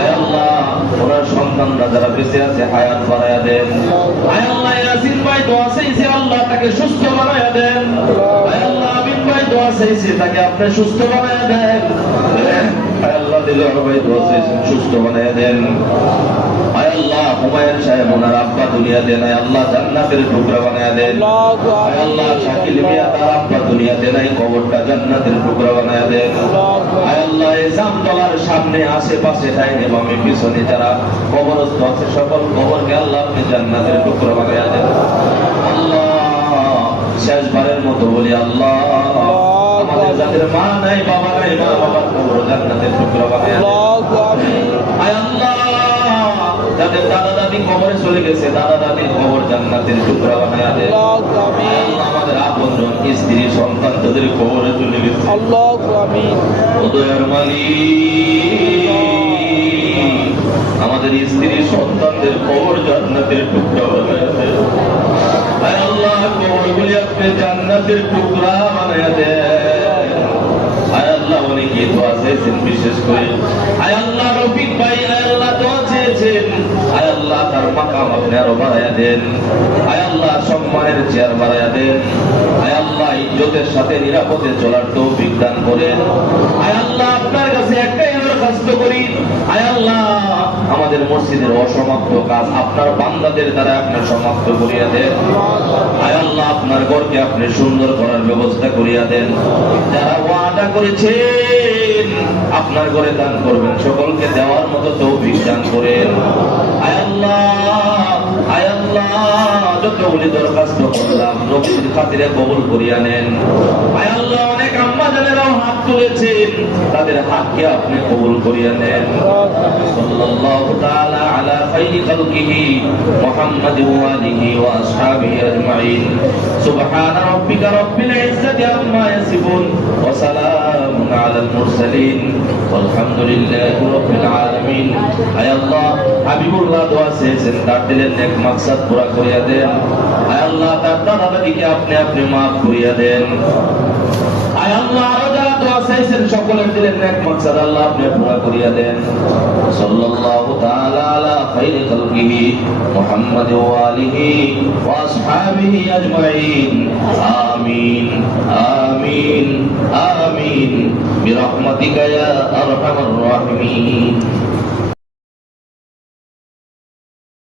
আয় আল্লাহ ওনার সন্তানরা যারা বেঁচে আছে হায়াত বাড়াইয়া দেন। আয় আল্লাহ ইয়াসিন ভাই দোয়া চাইছে, আল্লাহ তাকে সুস্থ বানাইয়া দেন। আয় আল্লাহ আমিন ভাই দোয়া চাইছে, তাকে আপনি সুস্থ বানাইয়া দেন। আয় আল্লাহ দিলওয়ার ভাই দোয়া চাইছেন, সুস্থ বানাইয়া দেন। আয় আল্লাহ হুমায়ুন সাহেব ওনার আব্বা দুনিয়া দেন, আয় আল্লাহ জান্নাতের টুকরা বানাইয়া দেন। আয় আল্লাহ শাকিল মিয়া তার আব্বা দুনিয়া দেন, এই কবরটা জান্নাতের টুকরা বানাইয়া দেন। আয় আল্লাহ এই জামতলার সামনে আশেপাশে ডাইনে বামে পিছনে যারা কবরস্থ আছে সকল কবরকে আল্লাহ আপনি জান্নাতের টুকরা বানাইয়া দেন। আল্লাহ শেষবারের মতো বলি আল্লাহ আমাদের যাদের মা নাই বাবা নাই, মা বাবার কবর জান্নাতের টুকরা বানাইয়া দেন। আয় আল্লাহ যাদের দাদা দাদি কবরে চলে গেছে, দাদা দাদির কবর জান্নাতের টুকরা বানাইয়া দেন। আমাদের আপনজন স্ত্রী সন্তান তাদের কবরে চলে গেছে, ও দয়ার মালিক আমাদের স্ত্রী সন্তানদের কবর জান্নাতের টুকরা বানাইয়া দেন। আয় আল্লাহ কবরগুলি আপনি জান্নাতের টুকরা বানাইয়া দেন। আয় আল্লাহ অনেকে দোয়া চেয়েছেন, বিশেষ করে আয় আল্লাহ রফিক ভাই আয় আল্লাহ দোয়া চেয়েছেন, আয় আল্লাহ তার মাকাম আপনি আরো বাড়াইয়া দেন। আয় আল্লাহ সম্মানের চেয়ার বাড়াইয়া দেন। আয় আল্লাহ ইজ্জতের সাথে নিরাপদে চলার তৌফিক দান করেন। আয় আল্লাহ আপনার কাছে একটাই দরখাস্ত করি, আয় আল্লাহ আমাদের মসজিদের অসমাপ্ত কাজ আপনার বান্দাদের দ্বারা আপনার সমাপ্ত করিয়া দেন। আয় আল্লাহ আপনার ঘরকে আপনি সুন্দর করার ব্যবস্থা করিয়া দেন। যারা ওয়াদা করেছেন আপনার ঘরে দান করবেন সকলকে দেওয়ার মতো তৌফিক দান করেন। আয় আল্লাহ যতগুলি দরখাস্ত করলাম নবীর খাতিরে কবুল করিয়া নেন। আয় আল্লাহ অনেক আম্মা জানেরাও হাত তুলে রয়েছেন তাদের হাতকে আপনি কবুল করিয়া দেন। সাল্লাল্লাহু তাআলা আলা খায়রি খালকিহি মুহাম্মাদিন ওয়া আলিহি ওয়া আসহাবিহি আজমাইন। সুবহানা রাব্বিকা রাব্বিল ইজ্জাতি আম্মা ইয়াসিফুন ওয়া সালামুন আলাল মুরসালিন ওয়ালহামদুলিল্লাহি রাব্বিল আলামিন। আয় আল্লাহ, হাবিবুল্লাহ দোয়া চেয়েছেন, তার দিলের নেক মাকসাদ পুরা করিয়া দেন। আয় আল্লাহ, তার দাদা দাদিকে আপনি আপনি মাফ করিয়া দেন। আয় আল্লাহ, আরো যারা দোয়া চাইছেন সকলের দিলের নেক মাকসাদ আল্লাহ আপনি পুরা করিয়া দেন। সাল্লাল্লাহু তাআলা আলা খায়রি খালকিহি মুহাম্মাদ ওয়া আলিহি ওয়া আসহাবিহি আজমাইন। আমিন আমিন আমিন বিরহমাতিকা ইয়া আরহামার রাহিমিন।